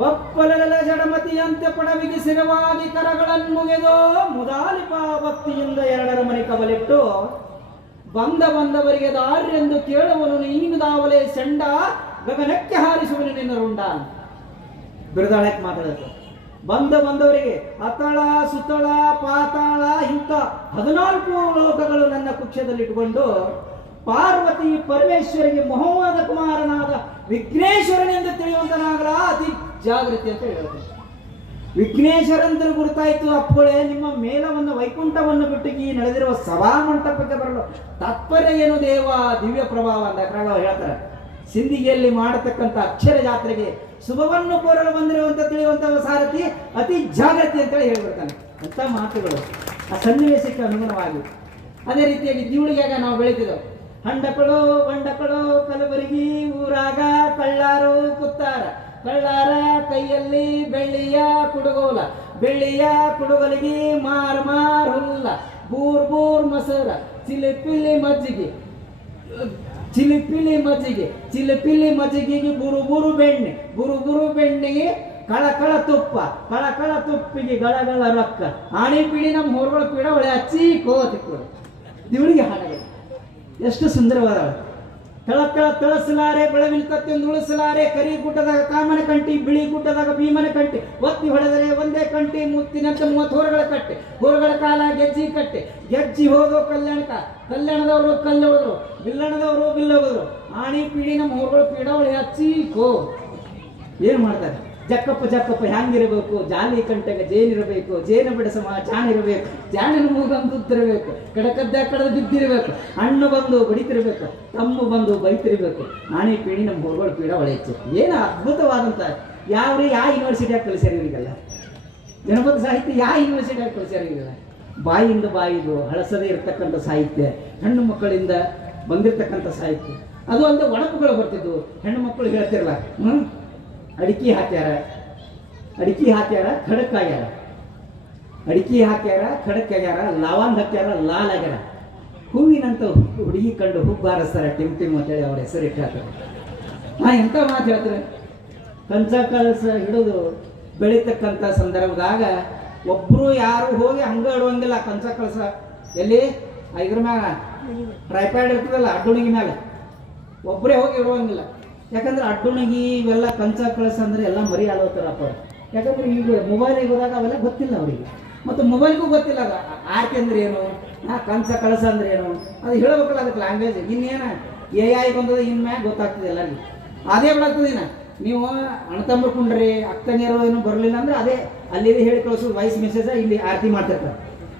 ಬಪ್ಪಲಲ ಜಡಮತಿಯಂತೆ ಪಡವಿಗೆ ಸಿರವಾಗಿ ಕರಗಳನ್ನು ಮುಗಿದೋ ಮುದಾಲಿಪ ಭಕ್ತಿಯಿಂದ ಎರಡರ ಮನೆ ಕಬಲಿಟ್ಟು ಬಂದವರಿಗೆ ದಾರ್ಯೆಂದು ಕೇಳುವನು ನೀನುದಾವಲೆ ಸೆಂಡ ಗಗನಕ್ಕೆ ಹಾರಿಸುವನು ನಿನ್ನ ರುಂಡ. ಬಿರುದಾಳಕ್ಕೆ ಮಾತಾಡುತ್ತೆ. ಬಂದವರಿಗೆ ಅತಳ ಸುತಳ ಪಾತಾಳ ಇಂಥ 14 ಲೋಕಗಳು ನನ್ನ ಕುಕ್ಷದಲ್ಲಿಟ್ಟುಕೊಂಡು ಪಾರ್ವತಿ ಪರಮೇಶ್ವರಿಗೆ ಮೊಹಮ್ಮದ ಕುಮಾರನಾದ ವಿಘ್ನೇಶ್ವರನೆಂದು ತಿಳಿಯುವಂತನಾಗಲ ಅತಿ ಜಾಗೃತಿ ಅಂತ ಹೇಳ್ತಾರೆ. ವಿಘ್ನೇಶ್ವರಂತರ ಗುರುತಾಯ್ತು ಅಪ್ಪಳೆ ನಿಮ್ಮ ಮೇಲವನ್ನು ವೈಕುಂಠವನ್ನು ಬಿಟ್ಟು ಈ ನಡೆದಿರುವ ಸಭಾ ಮಂಟಪಕ್ಕೆ ಬರಲು ತಾತ್ಪರ್ಯ ಏನು ದೇವ ದಿವ್ಯ ಪ್ರಭಾವ ಅಂತ ಹೇಳ್ತಾರೆ. ಸಿಂಧಿಗೆಯಲ್ಲಿ ಮಾಡತಕ್ಕಂಥ ಅಕ್ಷರ ಜಾತ್ರೆಗೆ ಶುಭವನ್ನು ಕೋರಲು ಬಂದಿರುವಂತ ತಿಳಿಯುವಂತಹ ಸಾರಥಿ ಅತಿ ಜಾಗೃತಿ ಅಂತೇಳಿ ಹೇಳ್ಬಿಡ್ತಾನೆ. ಅಂತ ಮಾತುಗಳು ಆ ಸನ್ನಿವೇಶಕ್ಕೆ ಅನುಗುಣವಾಗಿ. ಅದೇ ರೀತಿಯಾಗಿ ದಿವಳಿಗೆಯಾಗ ನಾವು ಬೆಳೀತಿದ್ದೆವು. ಹಂಡಕಳು ಬಂಡಕಳು ಕಲಬುರಗಿ ಊರಾಗ ಕಳ್ಳಾರು ಕುತ್ತಾರ, ಕಳ್ಳಾರ ಕೈಯಲ್ಲಿ ಬೆಳ್ಳಿಯ ಕುಡುಗೋಲ, ಬೆಳ್ಳಿಯ ಕುಡುಗಲಿಗೆ ಮಾರ್ ಹುಲ್ಲ, ಬೂರ್ ಮೊಸರ, ಚಿಲಿಪಿಲಿ ಮಜ್ಜಿಗೆ, ಚಿಲಿಪಿಲಿ ಮಜ್ಜಿಗೆಗೆ ಬುರು ಬೆಣ್ಣೆ, ಬುರು ಬೆಣ್ಣೆಗೆ ಕಳ ತುಪ್ಪಿಗೆ ಗಳಗಳ ರೊಕ್ಕ, ಆಣಿ ಪೀಡಿ ನಮ್ಮ ಹೊರಗಳ ಪೀಡ ಒಳ್ಳೆ ಹಚ್ಚಿ ಕೋತಿಕ್ಕೊಡು. ದಿವಳಿಗೆ ಹಾಡುಗಳು ಎಷ್ಟು ಸುಂದರವಾದವಳು. ತಳಸಲಾರೆ ಬೆಳವಿನ ಕತ್ತಿಯನ್ನು ಉಳಿಸಲಾರೆ, ಕರಿ ಗುಡ್ಡದಾಗ ಕಾಮನ ಕಂಟಿ, ಬಿಳಿ ಗುಡ್ಡದಾಗ ಭೀಮನ ಕಂಟಿ, ಒತ್ತಿ ಹೊಡೆದರೆ ಒಂದೇ ಕಂಟಿ, ಮುತ್ತಿನಂತೆ 30 ಹೊರಗಳ ಕಟ್ಟೆ, ಹೊರಗಳ ಕಾಲ ಗೆಜ್ಜಿ ಕಟ್ಟೆ, ಗೆಜ್ಜಿ ಹೋದೋ ಕಲ್ಯಾಣದವರು ಕಲ್ಲು ಹೋದ್ರು, ಬಿಲ್ಲಣದವರು ಬಿಲ್ಲು ಹೋದ್ರು, ಆಣಿ ಪೀಡಿ ನಮ್ಮ ಹೊರಗಳ ಪೀಡ ಒಳ್ಳೆ ಹಚ್ಚಿ ಕೋ. ಏನು ಮಾಡ್ತಾರೆ? ಜಕ್ಕಪ್ಪ ಹ್ಯಾಂಗಿರಬೇಕು, ಜಾಲಿ ಕಂಟೆಗೆ ಜೇನಿರಬೇಕು, ಜೇನು ಬಿಡಸಮ ಜಾನಿರಬೇಕು, ಜಾನಿನ ಮೂಗಂದು ಉದ್ದಿರಬೇಕು, ಕಡದ ಬಿದ್ದಿರಬೇಕು, ಹಣ್ಣು ಬಂದು ಬಡಿತಿರ್ಬೇಕು, ತಮ್ಮ ಬಂದು ಬೈತಿರ್ಬೇಕು, ಆಣಿ ಪೀಡಿ ನಮ್ಮ ಹೊರಗಳ ಪೀಡ ಒಳ್ಳೆ ಹೆಚ್ಚು. ಏನು ಅದ್ಭುತವಾದಂಥ ಯಾವ ಯೂನಿವರ್ಸಿಟಿಯಾಗಿ ಕಲಿಸ್ಯಾರ ಇವರಿಗೆಲ್ಲ, ಜನಪದ ಸಾಹಿತ್ಯ ಯಾವ ಯೂನಿವರ್ಸಿಟಿಯಾಗಿ ಕಲಿಸ್ಯಾರ ಇವರಿಗೆಲ್ಲ. ಬಾಯಿಂದ ಬಾಯಿದು ಹಳಸದೇ ಇರ್ತಕ್ಕಂಥ ಸಾಹಿತ್ಯ, ಹೆಣ್ಣು ಮಕ್ಕಳಿಂದ ಬಂದಿರತಕ್ಕಂಥ ಸಾಹಿತ್ಯ. ಅದು ಅಲ್ಲದೆ ಒಡಪುಗಳು ಬರ್ತಿದ್ವು. ಹೆಣ್ಣು ಮಕ್ಕಳು ಹೇಳ್ತಿರಲ್ಲ, ಅಡಿಕೆ ಹಾಕ್ಯಾರ ಖಡಕ್ಕಾಗ್ಯಾರ, ಅಡಿಕೆ ಹಾಕ್ಯಾರ ಖಡಕ್ಕಾಗ್ಯಾರ, ಲವಂಗ ಹಾಕ್ಯಾರ ಲಾಲ್ ಆಗ್ಯಾರ, ಹೂವಿನಂತ ಹುಡುಗಿ ಕಂಡು ಹುಬ್ಬು ಹಾರಿಸ್ತಾರೆ ಟಿಮ್ ಟಿಮ್ ಅಂತೇಳಿ ಅವ್ರ ಹೆಸರು ಇಟ್ಟು ಹಾಕ್ತಾರೆ. ಎಂಥ ಮಾತು ಹೇಳ್ತಾರೆ. ಕಂಚ ಕಳಸ ಹಿಡಿದು ಬೆಳೀತಕ್ಕಂಥ ಸಂದರ್ಭದಾಗ ಒಬ್ಬರು ಯಾರು ಹೋಗಿ ಹಂಗೆ ಇಡುವಂಗಿಲ್ಲ. ಕಂಚ ಕಳಸ ಎಲ್ಲಿ ಇದ್ರ ಮ್ಯಾಗ ಟ್ರೈಪ್ಯಾಡ್ ಇರ್ತದಲ್ಲ, ಅಡ್ಡುಣಿಗಿ ಮ್ಯಾಗ ಒಬ್ಬರೇ ಹೋಗಿ ಇಡುವಂಗಿಲ್ಲ. ಯಾಕಂದ್ರೆ ಅಡ್ಡುಣಿಗಿ ಇವೆಲ್ಲ ಕಂಚ ಕಳಸ ಅಂದ್ರೆ ಎಲ್ಲ ಮರಿ ಆಲೋತಾರಪ್ಪ. ಯಾಕಂದ್ರೆ ಈಗ ಮೊಬೈಲಿಗೆ ಹೋದಾಗ ಅವೆಲ್ಲ ಗೊತ್ತಿಲ್ಲ ಅವರಿಗೆ, ಮತ್ತು ಮೊಬೈಲ್ಗೂ ಗೊತ್ತಿಲ್ಲ ಅದು ಆರ್ತಿ ಅಂದ್ರೆ ಏನು, ಕಂಚ ಕಳಸ ಅಂದ್ರೆ ಏನು, ಅದು ಹೇಳಬೇಕಲ್ಲ ಅದಕ್ಕೆ ಲ್ಯಾಂಗ್ವೇಜ್. ಇನ್ನೇನು AI ಬಂದದ ಇನ್ಮ್ಯಾಗ ಗೊತ್ತಾಗ್ತದೆ ಎಲ್ಲರಿಗೂ. ಅದೇ ಬೆಳಗ್ತದಿನ ನೀವು ಅಣ್ಣತಮ್ಮರು ಕುಂಡ್ರಿ ಅಕ್ಕಂಗಿರೋ ಏನು ಬರಲಿಲ್ಲ ಅಂದ್ರೆ ಅದೇ ಅಲ್ಲಿ ಹೇಳಿ ಕಳಿಸೋದು ವಾಯ್ಸ್ ಮೆಸೇಜ್ ಇಲ್ಲಿ ಆರತಿ ಮಾಡ್ತಿರ್ತಾರೆ.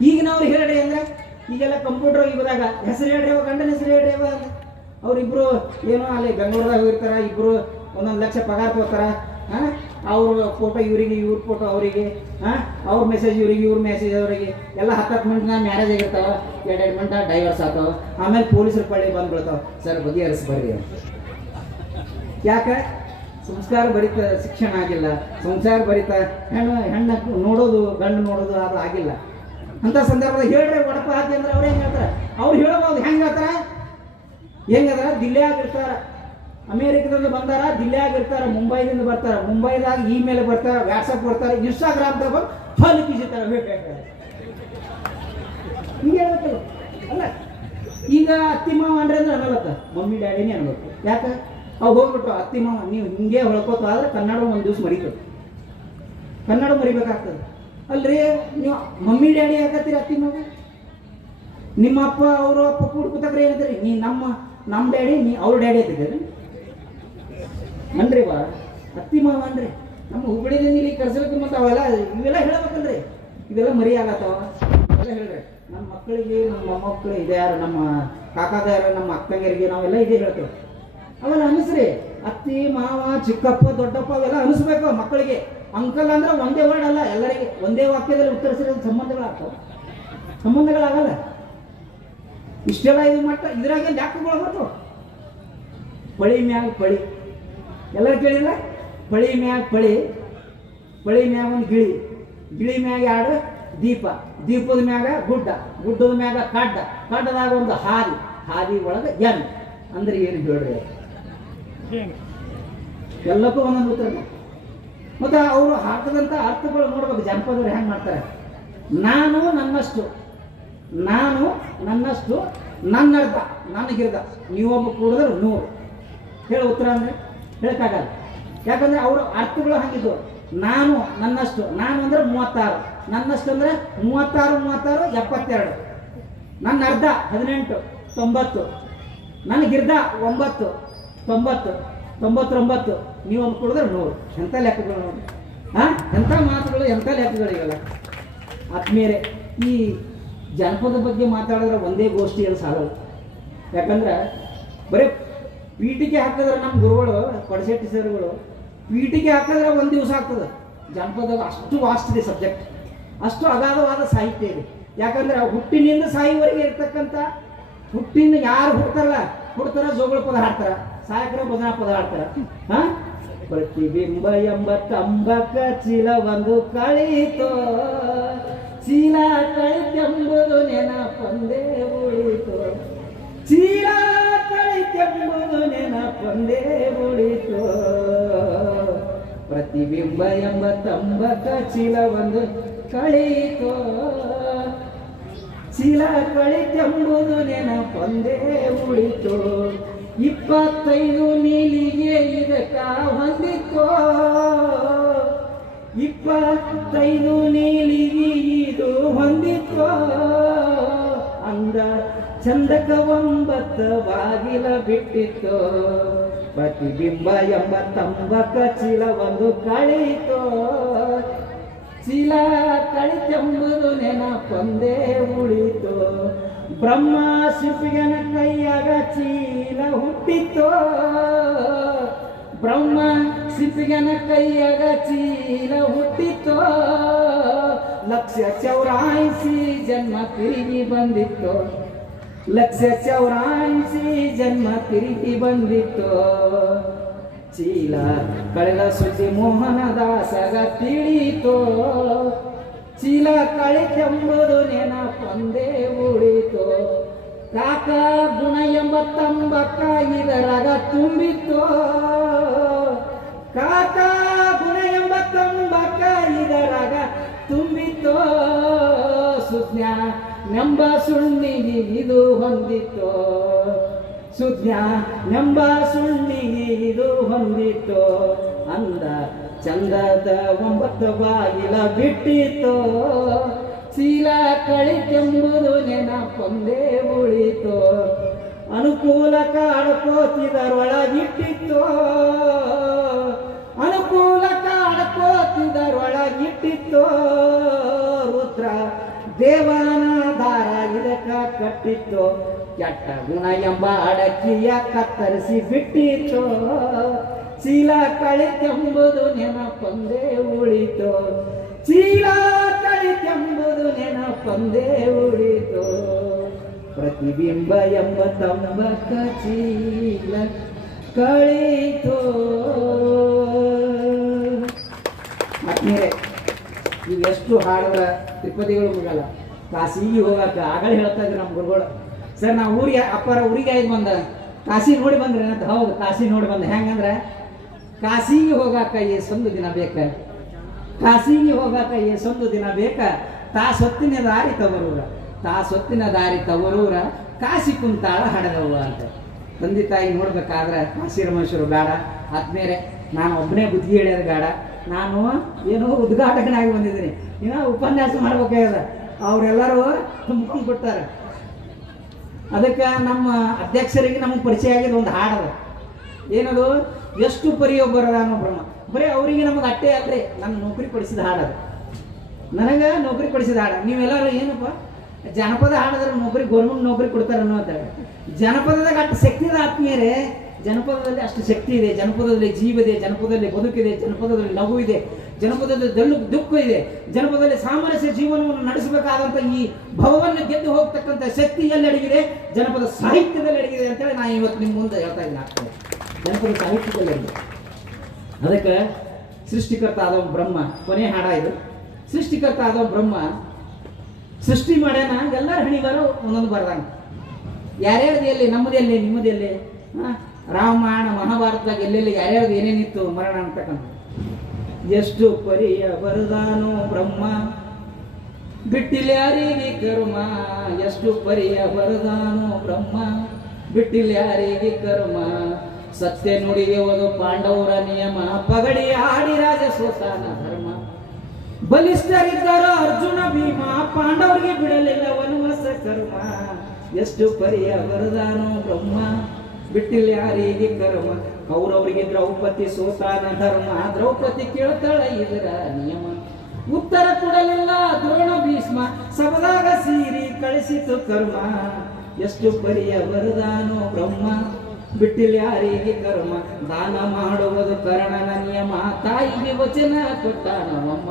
ಈಗಿನವ್ರು ಹೇಳ್ರಿ ಅಂದ್ರೆ ಈಗೆಲ್ಲ ಕಂಪ್ಯೂಟರ್ ಇವಾಗ ಹೆಸರು ಹೇಳ್ರಿ, ಗಂಡನ ಹೆಸರು ಹೇಳ್ರಿ ಅಂತ ಅವ್ರಿಬ್ರು ಏನೋ ಅಲ್ಲಿ ಬೆಂಗಳೂರದಾಗ ಹೋಗಿರ್ತಾರ, ಇಬ್ರು 1 ಲಕ್ಷ ಪಗಾರ ತಗೋತಾರ. ಅವ್ರ ಫೋಟೋ ಇವರಿಗೆ, ಇವ್ರ ಫೋಟೋ ಅವರಿಗೆ, ಅವ್ರ ಮೆಸೇಜ್ ಇವರಿಗೆ, ಇವ್ರ ಮೆಸೇಜ್ ಅವರಿಗೆ, ಎಲ್ಲ 10 ಮಿನಿಟ್ನ ಮ್ಯಾರೇಜ್ ಆಗಿರ್ತಾವ, 2 ಮಿನಿಟ್ ಡೈವರ್ಸ್ ಆಗ್ತಾವ. ಆಮೇಲೆ ಪೊಲೀಸರು ಪಳ್ಳಿ ಬಂದ್ಬಿಡ್ತಾವ, ಸರ್ ಬಗೆಹರಿಸಿ ಬರ್ರಿ. ಯಾಕೆ? ಸಂಸ್ಕಾರ ಭರಿತ ಶಿಕ್ಷಣ ಆಗಿಲ್ಲ, ಸಂಸಾರ ಭರಿತ ಹೆಣ್ಣು ನೋಡೋದು ಗಂಡು ನೋಡೋದು ಅದು ಆಗಿಲ್ಲ. ಅಂತ ಸಂದರ್ಭದಾಗ ಹೇಳ್ರಿ ಒಡಪ ಹಾಕಿ ಅಂದ್ರೆ ಅವ್ರು ಹೆಂಗೆ ಹೇಳ್ತಾರೆ? ಅವ್ರು ಹೇಳ್ಬೋದು. ಹೆಂಗೆ ಹೇಳ್ತಾರೆ? ಹೆಂಗದ? ದಿಲ್ಲಿಯಾಗ ಇರ್ತಾರ, ಅಮೇರಿಕದಿಂದ ಬಂದಾರ, ದಿಲ್ಲಿಯಾಗ ಇರ್ತಾರ, ಮುಂಬೈದಿಂದ ಬರ್ತಾರ, ಮುಂಬೈದಾಗ ಇಮೇಲ್ ಬರ್ತಾರ, ವಾಟ್ಸಪ್ ಬರ್ತಾರೆ, ಇನ್ಸ್ಟಾಗ್ರಾಮ್ದಾಗ ಬಂದು ಫಾಲಿ ಕಿಸಿತಾರೆ. ಬೇಕಾಗ್ತಾರೆ ಹಿಂಗೆ ಹೇಳ್ಬೇಕಲ್ಲ. ಅಲ್ಲ ಈಗ ಅತ್ತಿ ಮಾವ ಅಂದ್ರೆ ಅನ್ನಲತ್ತ, ಮಮ್ಮಿ ಡ್ಯಾಡಿನೇ ಅನ್ಬೇಕು. ಯಾಕೆ? ಅವು ಹೋಗ್ಬಿಟ್ಟು ಅತ್ತಿ ಮಾವ ನೀವು ಹಿಂಗೆ ಹೊಳ್ಕೋತ ಆದ್ರೆ ಕನ್ನಡ ಒಂದು ದಿವ್ಸ ಮರಿತದೆ, ಕನ್ನಡ ಮರಿಬೇಕಾಗ್ತದೆ. ಅಲ್ರಿ ನೀವು ಮಮ್ಮಿ ಡ್ಯಾಡಿ ಆಗತ್ತೀರಿ ಅತ್ತಿ ಮಾವ, ನಿಮ್ಮ ಅಪ್ಪ ಅವರು ಅಪ್ಪ ಕೂಡ್ಕೋತಾಗ್ರೆ ಏನಂತೀರಿ? ನೀ ನಮ್ಮ ಡ್ಯಾಡಿ, ನೀ ಅವ್ರ ಡ್ಯಾಡಿ ಅಂತಿದ್ದೀರಿ ಅನ್ರಿ. ಅತ್ತಿ ಮಾವ ಅನ್ರಿ. ನಮ್ಮ ಹುಬ್ಬಳ್ಳಿದಿಂದ ಇಲ್ಲಿ ಕರ್ಸಲಿಕ್ಕೆ ಮತ್ತು ಅವೆಲ್ಲ ಇವೆಲ್ಲ ಹೇಳ್ಬೇಕಲ್ರಿ. ಇವೆಲ್ಲ ಮರಿ ಆಗತ್ತವ. ಅವೆಲ್ಲ ಹೇಳ್ರಿ ನಮ್ಮ ಮಕ್ಕಳಿಗೆ, ನಮ್ಮ ಮೊಮ್ಮಕ್ಕಳು ಇದೆ ಯಾರು, ನಮ್ಮ ಕಾಕಾದಾರ, ನಮ್ಮ ಅಕ್ಕಂಗರಿಗೆ ನಾವೆಲ್ಲ ಇದೇ ಹೇಳ್ತೇವೆ. ಅವೆಲ್ಲ ಅನಿಸ್ರಿ. ಅತ್ತಿ ಮಾವ ಚಿಕ್ಕಪ್ಪ ದೊಡ್ಡಪ್ಪ ಅವೆಲ್ಲ ಅನಿಸ್ಬೇಕು ಮಕ್ಕಳಿಗೆ. ಅಂಕಲ್ ಅಂದ್ರೆ ಒಂದೇ ವರ್ಡ್ ಅಲ್ಲ, ಎಲ್ಲರಿಗೆ ಒಂದೇ ವಾಕ್ಯದಲ್ಲಿ ಉತ್ತರಿಸಿರೋ ಸಂಬಂಧಗಳಾಗ್ತವೆ. ಸಂಬಂಧಗಳಾಗಲ್ಲ. ಇಷ್ಟೆಲ್ಲ ಇದು ಮಟ್ಟ ಇದ್ರಾಗೆ ಲ್ಯಾಕ್ಗಳು ಬರ್ತಾವ. ಪಳಿ ಮ್ಯಾಗ ಪಳಿ ಎಲ್ಲರೂ ಕೇಳಿಲ್ಲ? ಪಳಿ ಮ್ಯಾಗ ಪಳಿ, ಪಳಿ ಮ್ಯಾಗ ಒಂದು ಗಿಳಿ, ಗಿಳಿ ಮ್ಯಾಗ 2 ದೀಪ, ದೀಪದ ಮ್ಯಾಗ ಗುಡ್ಡ, ಗುಡ್ಡದ ಮ್ಯಾಗ ಕಡ್ಡ, ಕಡ್ಡದಾಗ ಒಂದು ಹಾದಿ, ಹಾದಿ ಒಳಗೆ ಎನ್ ಅಂದ್ರೆ ಏನು ಹೇಳ್ರಿ? ಎಲ್ಲಕ್ಕೂ ಒಂದೊಂದು ಉತ್ತರ. ಮತ್ತು ಅವರು ಹಾಕದಂಥ ಅರ್ಥಗಳು ನೋಡ್ಬೇಕು. ಜನಪದರು ಹೆಂಗೆ ಮಾಡ್ತಾರೆ? ನಾನು ನನ್ನಷ್ಟು, ನಾನು ನನ್ನಷ್ಟು, ನನ್ನರ್ಧ, ನನಗಿರ್ಧ, ನೀವೊಬ್ಬ ಕೂಡಿದ್ರೆ 100 ಹೇಳಿ ಉತ್ತರ ಅಂದರೆ ಹೇಳಕ್ಕಾಗಲ್ಲ. ಯಾಕಂದರೆ ಅವರ ಅರ್ಥಗಳು ಹಂಗಿದ್ದು. ನಾನು ನನ್ನಷ್ಟು, ನಾನು ಅಂದರೆ 36, ನನ್ನಷ್ಟು ಅಂದರೆ 36, 72, ನನ್ನ ಅರ್ಧ 18, 90, ನನಗಿರ್ಧ 9, 90, 99, ನೀವೊಂದು ಕೂಡಿದ್ರೆ 100. ಎಂಥ ಲೆಕ್ಕಗಳು ನೋಡಿ. ಎಂಥ ಮಾತುಗಳು, ಎಂಥ ಲೆಕ್ಕಗಳಿಗಲ್ಲ. ಆತ್ಮೀಯರೇ, ಈ ಜನಪದ ಬಗ್ಗೆ ಮಾತಾಡಿದ್ರೆ ಒಂದೇ ಗೋಷ್ಠಿಯಲ್ಲಿ ಸಾಲಲ್ಲ. ಯಾಕಂದ್ರೆ ಬರೀ ಪೀಠಿಗೆ ಹಾಕಿದ್ರೆ ನಮ್ಮ ಗುರುಗಳು ಕೊಡಶೆಟ್ಟಿ ಸರ್ಗಳು ಪೀಠಿಗೆ ಹಾಕಿದ್ರೆ ಒಂದು ದಿವಸ ಆಗ್ತದೆ. ಜನಪದ ಅಷ್ಟು ವಾಸ್ಟ್ ಇದೆ ಸಬ್ಜೆಕ್ಟ್, ಅಷ್ಟು ಅಗಾಧವಾದ ಸಾಹಿತ್ಯ ಇದೆ. ಯಾಕಂದ್ರೆ ಹುಟ್ಟಿನಿಂದ ಸಾಯುವವರೆಗೆ ಇರ್ತಕ್ಕಂಥ, ಹುಟ್ಟಿನ ಯಾರು ಹುಡ್ತಾರ ಜೋಗಳ ಪದ ಹಾಡ್ತಾರ, ಸಾಯಕರ ಭಜನಾ ಪದ ಹಾಡ್ತಾರ. ಪ್ರತಿಬಿಂಬ ಎಂಬ ತಂಬಕ ಚೀಲ ಒಂದು ಕಳೀತೋ, ಚೀಲ ಕಳಿತೆಂಬುದು ನೆನಪೊಂದೇ ಉಳಿತು, ಚೀಲ ಕಳಿತೆಂಬುದು ನೆನಪೊಂದೇ ಉಳಿತು. ಪ್ರತಿಬಿಂಬ ಎಂಬ ತಂಬಕ ಚೀಲ ಒಂದು ಕಳೀತೋ, ಚೀಲ ಕಳಿತೆಂಬುದು ನೆನಪೊಂದೇ ಉಳಿತು. 25 ನೀಲಿಗೆ ಇದಕ್ಕ ಹೊಂದಿತ್ತೋ, 25 ನೀಲಿಗೆ ಇದು ಹೊಂದಿತ್ತೋ. ಅಂದ ಚಂದಕ 9 ಬಾಗಿಲ ಬಿಟ್ಟಿತ್ತೋ. ಪ್ರತಿಬಿಂಬ ಎಂಬ ತಂಬಕ ಚೀಲ ಒಂದು ಕಳೀತೋ, ಚೀಲ ಕಳಿತೆಂಬುದು ನೆನಪೊಂದೇ ಉಳಿತು. ಬ್ರಹ್ಮ ಶಿವನ ಕೈಯಾಗ ಚೀಲ ಹುಟ್ಟಿತೋ, ಬ್ರಹ್ಮ ಶಿವನ ಕೈಯಾಗ ಚೀಲ ಹುಟ್ಟಿತೋ. 184 ಜನ್ಮ ತಿರುಗಿ ಬಂದಿತ್ತು. 184 ಜನ್ಮ ತಿರುಗಿ ಬಂದಿತ್ತು ಚೀಲ ಕಳೆದ ಸುದ್ದಿ ಮೋಹನದಾಸಗ ತಿಳಿತೋ ಚೀಲ ಕಳೆತೆಂಬುದು ನೆನಪೊಂದೇ ಉಳಿತೋ ಕಾಕ ಗುಣ ಎಂಬತ್ತಂಬಕ್ಕ ಇದರಾಗ ತುಂಬಿತ್ತೋ ಕಾಕ ಗುಣ ಎಂಬತ್ತಂಬಕ್ಕ ಇದರಾಗ ತುಂಬಿತ್ತೋ ಸುಜ್ಞಾ ನೆಂಬ ಸುಣ್ಣಿಗೆ ಇದು ಹೊಂದಿತ್ತೋ ಸುಜ್ಞಾ ನೆಂಬ ಸುಣ್ಣಿಗೆ ಇದು ಹೊಂದಿತ್ತೋ ಅಂದ ಚಂದದ 9 ಬಾಗಿಲ ಬಿಟ್ಟಿತ್ತೋ ಚೀಲ ಕಳಿತೆಂಬುದು ನೆನಪೊಂದೇ ಉಳಿತೋ ಅನುಕೂಲ ಕಾಡ್ಕೋತಿದರೊಳಗಿಟ್ಟಿತ್ತೋ ಅನುಕೂಲ ಕಾಡ್ಕೋತಿದರೊಳಗಿಟ್ಟಿತ್ತೋ ರುದ್ರ ದೇವನ ದಾರ ಇದಕ್ಕ ಕಟ್ಟಿತ್ತೋ ಕೆಟ್ಟ ಗುಣ ಎಂಬ ಅಡಕಿಯ ಕತ್ತರಿಸಿ ಬಿಟ್ಟಿತ್ತೋ ಚೀಲ ಕಳಿತೆಂಬುದು ನೆನಪೊಂದೇ ಉಳಿತೋ ಚೀಲ ಕಳಿತೆಂಬುದು ನೆನಪೊಂದೇ ಉಳಿತೋ ಪ್ರತಿಬಿಂಬ ಎಂಬ ತಂಬಕ ಚೀಲ ಕಳೀತೋ ಆತ್ಮೀಯರೇ ಇವೆಷ್ಟು ಹಾಡುಗಳ ತ್ರಿಪದಿಗಳು ಮುಗಲ್ಲ ಕಾಸಿಗೆ ಹೋಗಾಕ ಆಗಲೇ ಹೇಳ್ತಾ ಇದ್ರು ನಮ್ಮ ಗುರುಗಳು ಸರ್ ನಾವು ಊರಿಗೆ ಅಪ್ಪರ ಊರಿಗೆ ಆಯ್ತು ಬಂದ ಕಾಶಿ ನೋಡಿ ಬಂದ್ರೆ ಅಂತ ಹೌದು ಕಾಶಿ ನೋಡಿ ಬಂದ ಹೆಂಗಂದ್ರೆ ಕಾಶಿಗೆ ಹೋಗಾಕ ಎಷ್ಟೊಂದು ದಿನ ಬೇಕ ಕಾಶಿಗೆ ಹೋಗಾಕ ಎಷ್ಟೊಂದು ದಿನ ಬೇಕ ತಾಸೊತ್ತಿನ ದಾರಿ ತವರೂರ ಕಾಶಿ ಕುಂತಾಳ ಹಡದವ್ವ ಅಂತ ತಂದೆ ತಾಯಿ ನೋಡ್ಬೇಕಾದ್ರೆ ಕಾಶಿ ರಮೇಶ್ವರು ಬೇಡ ಆದ್ಮೇಲೆ ನಾನು ಒಬ್ಬನೇ ಬುದ್ಧಿ ಹೇಳ್ಯೋದು ಬೇಡ ನಾನು ಏನೋ ಉದ್ಘಾಟಕನಾಗಿ ಬಂದಿದ್ದೀನಿ ಏನೋ ಉಪನ್ಯಾಸ ಮಾಡ್ಬೇಕಾಗ್ಯದ ಅವರೆಲ್ಲರೂ ತುಂಬ್ಕೊಂಡು ಬಿಡ್ತಾರೆ ಅದಕ್ಕೆ ನಮ್ಮ ಅಧ್ಯಕ್ಷರಿಗೆ ನಮಗೆ ಪರಿಚಯ ಆಗಿದ್ದು ಒಂದು ಹಾಡದ ಏನದು ಎಷ್ಟು ಪರಿಯೋ ಬರದಾನೋ ಬ್ರಹ್ಮ ಬರೀ ಅವರಿಗೆ ನಮಗೆ ಅಟ್ಟೆ ಅಲ್ರಿ ನನ್ನ ನೌಕರಿ ಕೊಡಿಸಿದ ಹಾಡದು ನನಗೆ ನೌಕರಿ ಕೊಡಿಸಿದ ಹಾಡ ನೀವೆಲ್ಲರೂ ಏನಪ್ಪ ಜನಪದ ಹಾಡಿದ್ರೆ ನೌಕರಿ ಗೌರ್ಮೆಂಟ್ ನೌಕರಿ ಕೊಡ್ತಾರೆ ಅನ್ನೋ ಜನಪದದಾಗ ಅಷ್ಟು ಶಕ್ತಿ ಇದೆ ಆತ್ಮೀಯರೇ ಜನಪದದಲ್ಲಿ ಅಷ್ಟು ಶಕ್ತಿ ಇದೆ ಜನಪದದಲ್ಲಿ ಜೀವ ಇದೆ ಜನಪದದಲ್ಲಿ ಬದುಕಿದೆ ಜನಪದದಲ್ಲಿ ನಗು ಇದೆ ಜನಪದದಲ್ಲಿ ದುಃಖ ಇದೆ ಜನಪದದಲ್ಲಿ ಸಾಮರಸ್ಯ ಜೀವನವನ್ನು ನಡೆಸಬೇಕಾದಂಥ ಈ ಭವವನ್ನು ಗೆದ್ದು ಹೋಗ್ತಕ್ಕಂಥ ಶಕ್ತಿ ಎಲ್ಲಿ ಅಡಗಿದೆ ಜನಪದ ಸಾಹಿತ್ಯದಲ್ಲಿ ಅಡಗಿದೆ ಅಂತೇಳಿ ನಾನು ಇವತ್ತು ನಿಮ್ಮ ಮುಂದೆ ಹೇಳ್ತಾ ಇದ್ದೀನಿ ಜನಪದ ಸಾಹಿತ್ಯದಲ್ಲಿ ಅಡಗಿದೆ ಅದಕ್ಕೆ ಸೃಷ್ಟಿಕರ್ತ ಆದವ ಬ್ರಹ್ಮ ಕೊನೆ ಹಾಡ ಇದು ಸೃಷ್ಟಿಕರ್ತ ಆದವ ಬ್ರಹ್ಮ ಸೃಷ್ಟಿ ಮಾಡ್ಯಾನ ಎಲ್ಲರ ಹಣಿಗಾರ ಒಂದೊಂದು ಬರ್ದಾನ ಯಾರ್ಯಾರ್ದು ಎಲ್ಲಿ ನಮ್ಮದೆಲ್ಲಿ ನಿಮ್ಮದೆಲ್ಲಿ ರಾಮಾಯಣ ಮಹಾಭಾರತದಾಗ ಎಲ್ಲೆಲ್ಲಿ ಯಾರ್ಯಾರ್ದು ಏನೇನಿತ್ತು ಮರಣ ಅಂತಕ್ಕಂಥ ಎಷ್ಟು ಪರಿಯ ಬರದಾನೋ ಬ್ರಹ್ಮ ಬಿಟ್ಟಿಲ್ಯಾರಿಗೆ ಕರ್ಮ ಎಷ್ಟು ಪರಿಯ ಬರದಾನೋ ಬ್ರಹ್ಮ ಬಿಟ್ಟಿಲ್ಯಾರಿಗೆ ಕರ್ಮ ಸತ್ಯ ನುಡಿಯುವುದು ಪಾಂಡವರ ನಿಯಮ ಪಗಡಿ ಆಡಿ ರಾಜ ಸೋತಾನ ಧರ್ಮ ಬಲಿಷ್ಠರಿದ್ದರು ಅರ್ಜುನ ಭೀಮ ಪಾಂಡವರಿಗೆ ಬಿಡಲಿಲ್ಲ ವನವಾಸ ಕರ್ಮ ಎಷ್ಟು ಪರಿಯ ಬರದಾನೋ ಬ್ರಹ್ಮ ಬಿಟ್ಟಿಲ್ಲ ಯಾರಿಗೆ ಕರ್ಮ ಕೌರವರಿಗೆ ದ್ರೌಪದಿ ಸೋತಾನ ಧರ್ಮ ದ್ರೌಪದಿ ಕೇಳ್ತಾಳ ಇದರ ನಿಯಮ ಉತ್ತರ ಕೊಡಲಿಲ್ಲ ದ್ರೋಣ ಭೀಷ್ಮ ಸಬದಾಗ ಸೀರಿ ಕಳಿಸಿತು ಕರ್ಮ ಎಷ್ಟು ಪರಿಯ ಬರದಾನೋ ಬ್ರಹ್ಮ ಬಿಟ್ಟಿಲ್ಲ ಯಾರಿಗೆ ಕರ್ಮ ದಾನ ಮಾಡುವುದು ಕರ್ಣನ ನಿಯಮ ತಾಯಿಗೆ ವಚನ ಕೊಟ್ಟಾನವಮ್ಮ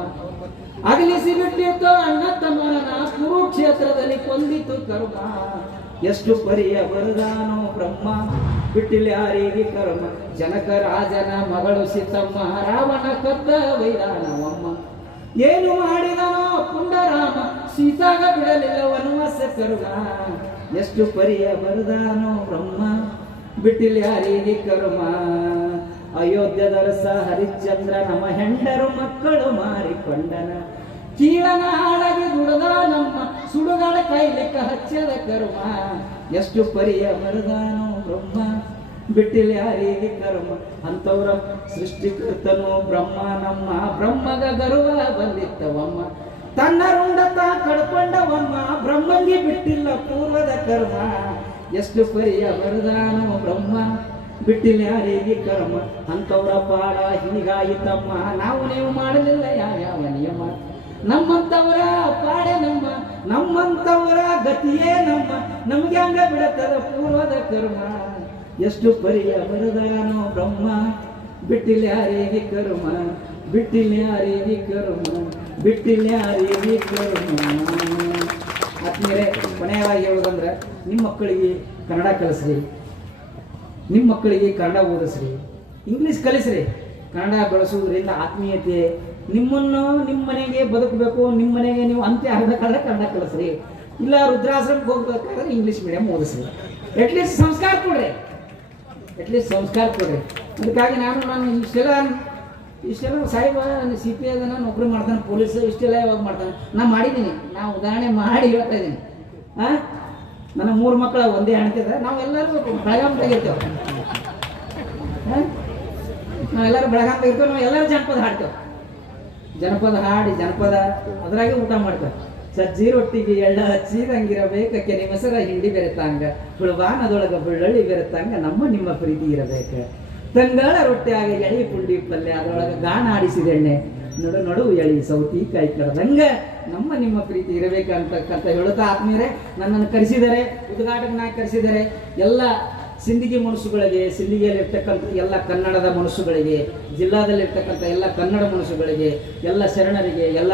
ಅಗಲಿಸಿ ಬಿಟ್ಟಿತ್ತು ಅಣ್ಣ ತಮ್ಮನ ಕುರುಕ್ಷೇತ್ರದಲ್ಲಿ ಕೊಂದಿತು ಕರ್ಮ ಎಷ್ಟು ಪರಿಯ ಬರದಾನೋ ಬ್ರಹ್ಮ ಬಿಟ್ಟಿಲ್ಲ ಯಾರಿಗೆ ಕರ್ಮ ಜನಕ ರಾಜನ ಮಗಳು ಸೀತಮ್ಮ ರಾವಣ ಕದ್ದ ವೈರಾನವಮ್ಮ ಏನು ಮಾಡಿದನೋ ಪುಂಡರಾಮ ಸೀತಾಗ ಬಿಡಲಿಲ್ಲ ವನವಾಸ ಕರ್ಮ ಎಷ್ಟು ಪರಿಯ ಬರದಾನೋ ಬ್ರಹ್ಮ ಬಿಟ್ಟಿಲ್ಲ ಯಾರಿಗೆ ಕರ್ಮ ಅಯೋಧ್ಯದರಸ ಹರಿಶ್ಚಂದ್ರ ನಮ್ಮ ಹೆಂಡರು ಮಕ್ಕಳು ಮಾರಿಕೊಂಡನ ಕೀಳನ ಹಾಳಾಗಿ ದುಡದ ನಮ್ಮ ಸುಡುಗಳ ಕೈಲಿಕ್ಕ ಹಚ್ಚದ ಕರ್ಮ ಎಷ್ಟು ಪರಿಯ ಬರದಾನೋ ಬ್ರಹ್ಮ ಬಿಟ್ಟಿಲ್ಲ ಯಾರಿಗೆ ಕರ್ಮ ಅಂತವ್ರ ಸೃಷ್ಟಿಕರ್ತನು ಬ್ರಹ್ಮ ನಮ್ಮ ಬ್ರಹ್ಮಗ ಗರ್ವ ಬಂದಿತ್ತವಮ್ಮ ತನ್ನ ರುಂಡತ ಕಡ್ಕೊಂಡವಮ್ಮ ಬ್ರಹ್ಮಂಗೆ ಬಿಟ್ಟಿಲ್ಲ ಪೂರ್ವದ ಕರ್ಮ ಎಷ್ಟು ಪರಿಯ ಬರದಾನೋ ಬ್ರಹ್ಮ ಬಿಟ್ಟಿಲ್ಲ ಯಾರಿಗೆ ಕರ್ಮ ಅಂತವ್ರ ಪಾಡ ಹೀಗಾಯಿತಮ್ಮ ನಾವು ನೀವು ಮಾಡಲಿಲ್ಲ ಯಾವ್ಯಾವ ನಿಯಮ ನಮ್ಮಂತವರ ಪಾಡೆ ನಮ್ಮಂತವರ ಗತಿಯೇ ನಮ್ಗೆ ಹಂಗ ಬಿಡತದ ಪೂರ್ವದ ಕರ್ಮ ಎಷ್ಟು ಪರಿಯ ಬರದಾನೋ ಬ್ರಹ್ಮ ಬಿಟ್ಟಿಲ್ಲ ಯಾರಿಗೆ ಕರ್ಮ ಬಿಟ್ಟಿಲ್ಲ ಯಾರಿಗೆ ಕರ್ಮ ಬಿಟ್ಟಿಲ್ಲ ಯಾರಿಗೆ ಕರ್ಮ ಆತ್ಮೀಯರೇ, ಕೊನೆಯವಾಗಿ ಹೇಳೋದಂದ್ರೆ ನಿಮ್ಮ ಮಕ್ಕಳಿಗೆ ಕನ್ನಡ ಕಲಿಸ್ರಿ, ನಿಮ್ಮ ಮಕ್ಕಳಿಗೆ ಕನ್ನಡ ಓದಿಸ್ರಿ, ಇಂಗ್ಲೀಷ್ ಕಲಿಸ್ರಿ. ಕನ್ನಡ ಬೆಳೆಸೋದ್ರಿಂದ ಆತ್ಮೀಯತೆ, ನಿಮ್ಮನ್ನು ನಿಮ್ಮ ಮನೆಗೆ ಬದುಕಬೇಕು, ನಿಮ್ಮ ಮನೆಗೆ ನೀವು ಅಂತ್ಯ ಆಗಬೇಕಾದ್ರೆ ಕನ್ನಡ ಕಲಿಸ್ರಿ. ಇಲ್ಲ ವೃದ್ಧಾಶ್ರಮಕ್ಕೆ ಹೋಗ್ಬೇಕಾದ್ರೆ ಇಂಗ್ಲೀಷ್ ಮೀಡಿಯಂ ಓದಿಸ್ರಿ. ಅಟ್ಲೀಸ್ಟ್ ಸಂಸ್ಕಾರ ಕೊಡ್ರಿ, ಅಟ್ಲೀಸ್ಟ್ ಸಂಸ್ಕಾರ ಕೊಡ್ರಿ. ಅದಕ್ಕಾಗಿ ನಾನು ಇಷ್ಟೆಲ್ಲ ಸಾಹೇಬ CP ಅದನ್ನ ನೌಕರಿ ಮಾಡ್ತಾನೆ, ಪೊಲೀಸ್ ಇಷ್ಟೆಲ್ಲ ಯಾವಾಗ ಮಾಡ್ತಾನೆ, ನಾನು ಮಾಡಿದ್ದೀನಿ. ನಾ ಉದಾಹರಣೆ ಮಾಡಿ ಹೇಳ್ತಾ ಇದ್ದೀನಿ. ನನ್ನ 3 ಮಕ್ಕಳು ಒಂದೇ ಹೆಣ್ತಿದೆ. ನಾವೆಲ್ಲರೂ ಬೆಳಗಾವಿದಾಗ ಇರ್ತೇವೆ, ನಾವೆಲ್ಲರೂ ಬೆಳಗಾವಿದಾಗ ಇರ್ತೇವೆ. ನಾವು ಎಲ್ಲರೂ ಜನಪದ ಹಾಡ್ತೇವೆ, ಜನಪದ ಹಾಡಿ ಜನಪದ ಅದ್ರಾಗೆ ಊಟ ಮಾಡ್ತೇವೆ. ಸಜ್ಜಿ ರೊಟ್ಟಿಗೆ ಎಳ್ಳ ಹಚ್ಚಿದಂಗಿರಬೇಕಕ್ಕೆ ನಿಮ್ಮ ಹೆಸರ ಹಿಂಡಿ ಬೆರೆತಂಗ, ಹುಳುವಾನದೊಳಗ ಬೆಳ್ಳಳ್ಳಿ ಬೆರೆತಂಗ ನಮ್ಮ ನಿಮ್ಮ ಪ್ರೀತಿ ಇರಬೇಕು. ತಂಗಾಳ ರೊಟ್ಟಿಯಾಗ ಎಳಿ ಪುಂಡಿ ಪಲ್ಯ ಅದರೊಳಗೆ ಗಾನ ಆಡಿಸಿದ ಎಣ್ಣೆ, ನಡು ಎಳಿ ಸೌತಿಕಾಯಿ ಕಡದಂಗ ನಮ್ಮ ನಿಮ್ಮ ಪ್ರೀತಿ ಇರಬೇಕಂತಕ್ಕಂತ ಹೇಳುತ್ತಾ ಆತ್ಮೀಯರೇ, ನನ್ನನ್ನು ಕರೆಸಿದರೆ, ಉದ್ಘಾಟಕನಾಗಿ ಕರೆಸಿದರೆ, ಎಲ್ಲ ಸಿಂದಗಿ ಮನುಷ್ಯಗಳಿಗೆ, ಸಿಂದಗಿಯಲ್ಲಿರ್ತಕ್ಕಂಥ ಎಲ್ಲ ಕನ್ನಡದ ಮನುಷ್ಯಗಳಿಗೆ, ಜಿಲ್ಲಾದಲ್ಲಿರ್ತಕ್ಕಂಥ ಎಲ್ಲ ಕನ್ನಡ ಮನುಷ್ಯಗಳಿಗೆ, ಎಲ್ಲ ಶರಣರಿಗೆ, ಎಲ್ಲ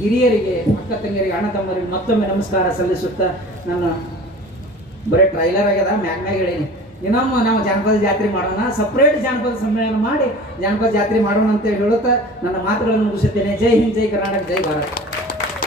ಹಿರಿಯರಿಗೆ, ಅಕ್ಕ ತಂಗಿಯರಿಗೆ, ಅಣ್ಣ ತಮ್ಮರಿಗೆ ಮತ್ತೊಮ್ಮೆ ನಮಸ್ಕಾರ ಸಲ್ಲಿಸುತ್ತಾ, ನನ್ನ ಬರೀ ಟ್ರೈಲರ್ ಆಗ್ಯದ, ಮ್ಯಾಗ್ ಹೇಳೀನಿ. ಇನ್ನೊಮ್ಮೆ ನಾವು ಜಾನಪದ ಜಾತ್ರೆ ಮಾಡೋಣ, ಸಪ್ರೇಟ್ ಜಾನಪದ ಸಮ್ಮೇಳನ ಮಾಡಿ ಜಾನಪದ ಜಾತ್ರೆ ಮಾಡೋಣ ಅಂತೇಳಿ ಹೇಳುತ್ತಾ ನನ್ನ ಮಾತುಗಳನ್ನು ಮುಗಿಸುತ್ತೇನೆ. ಜೈ ಹಿಂದ್, ಜೈ ಕರ್ನಾಟಕ, ಜೈ ಭಾರತ್.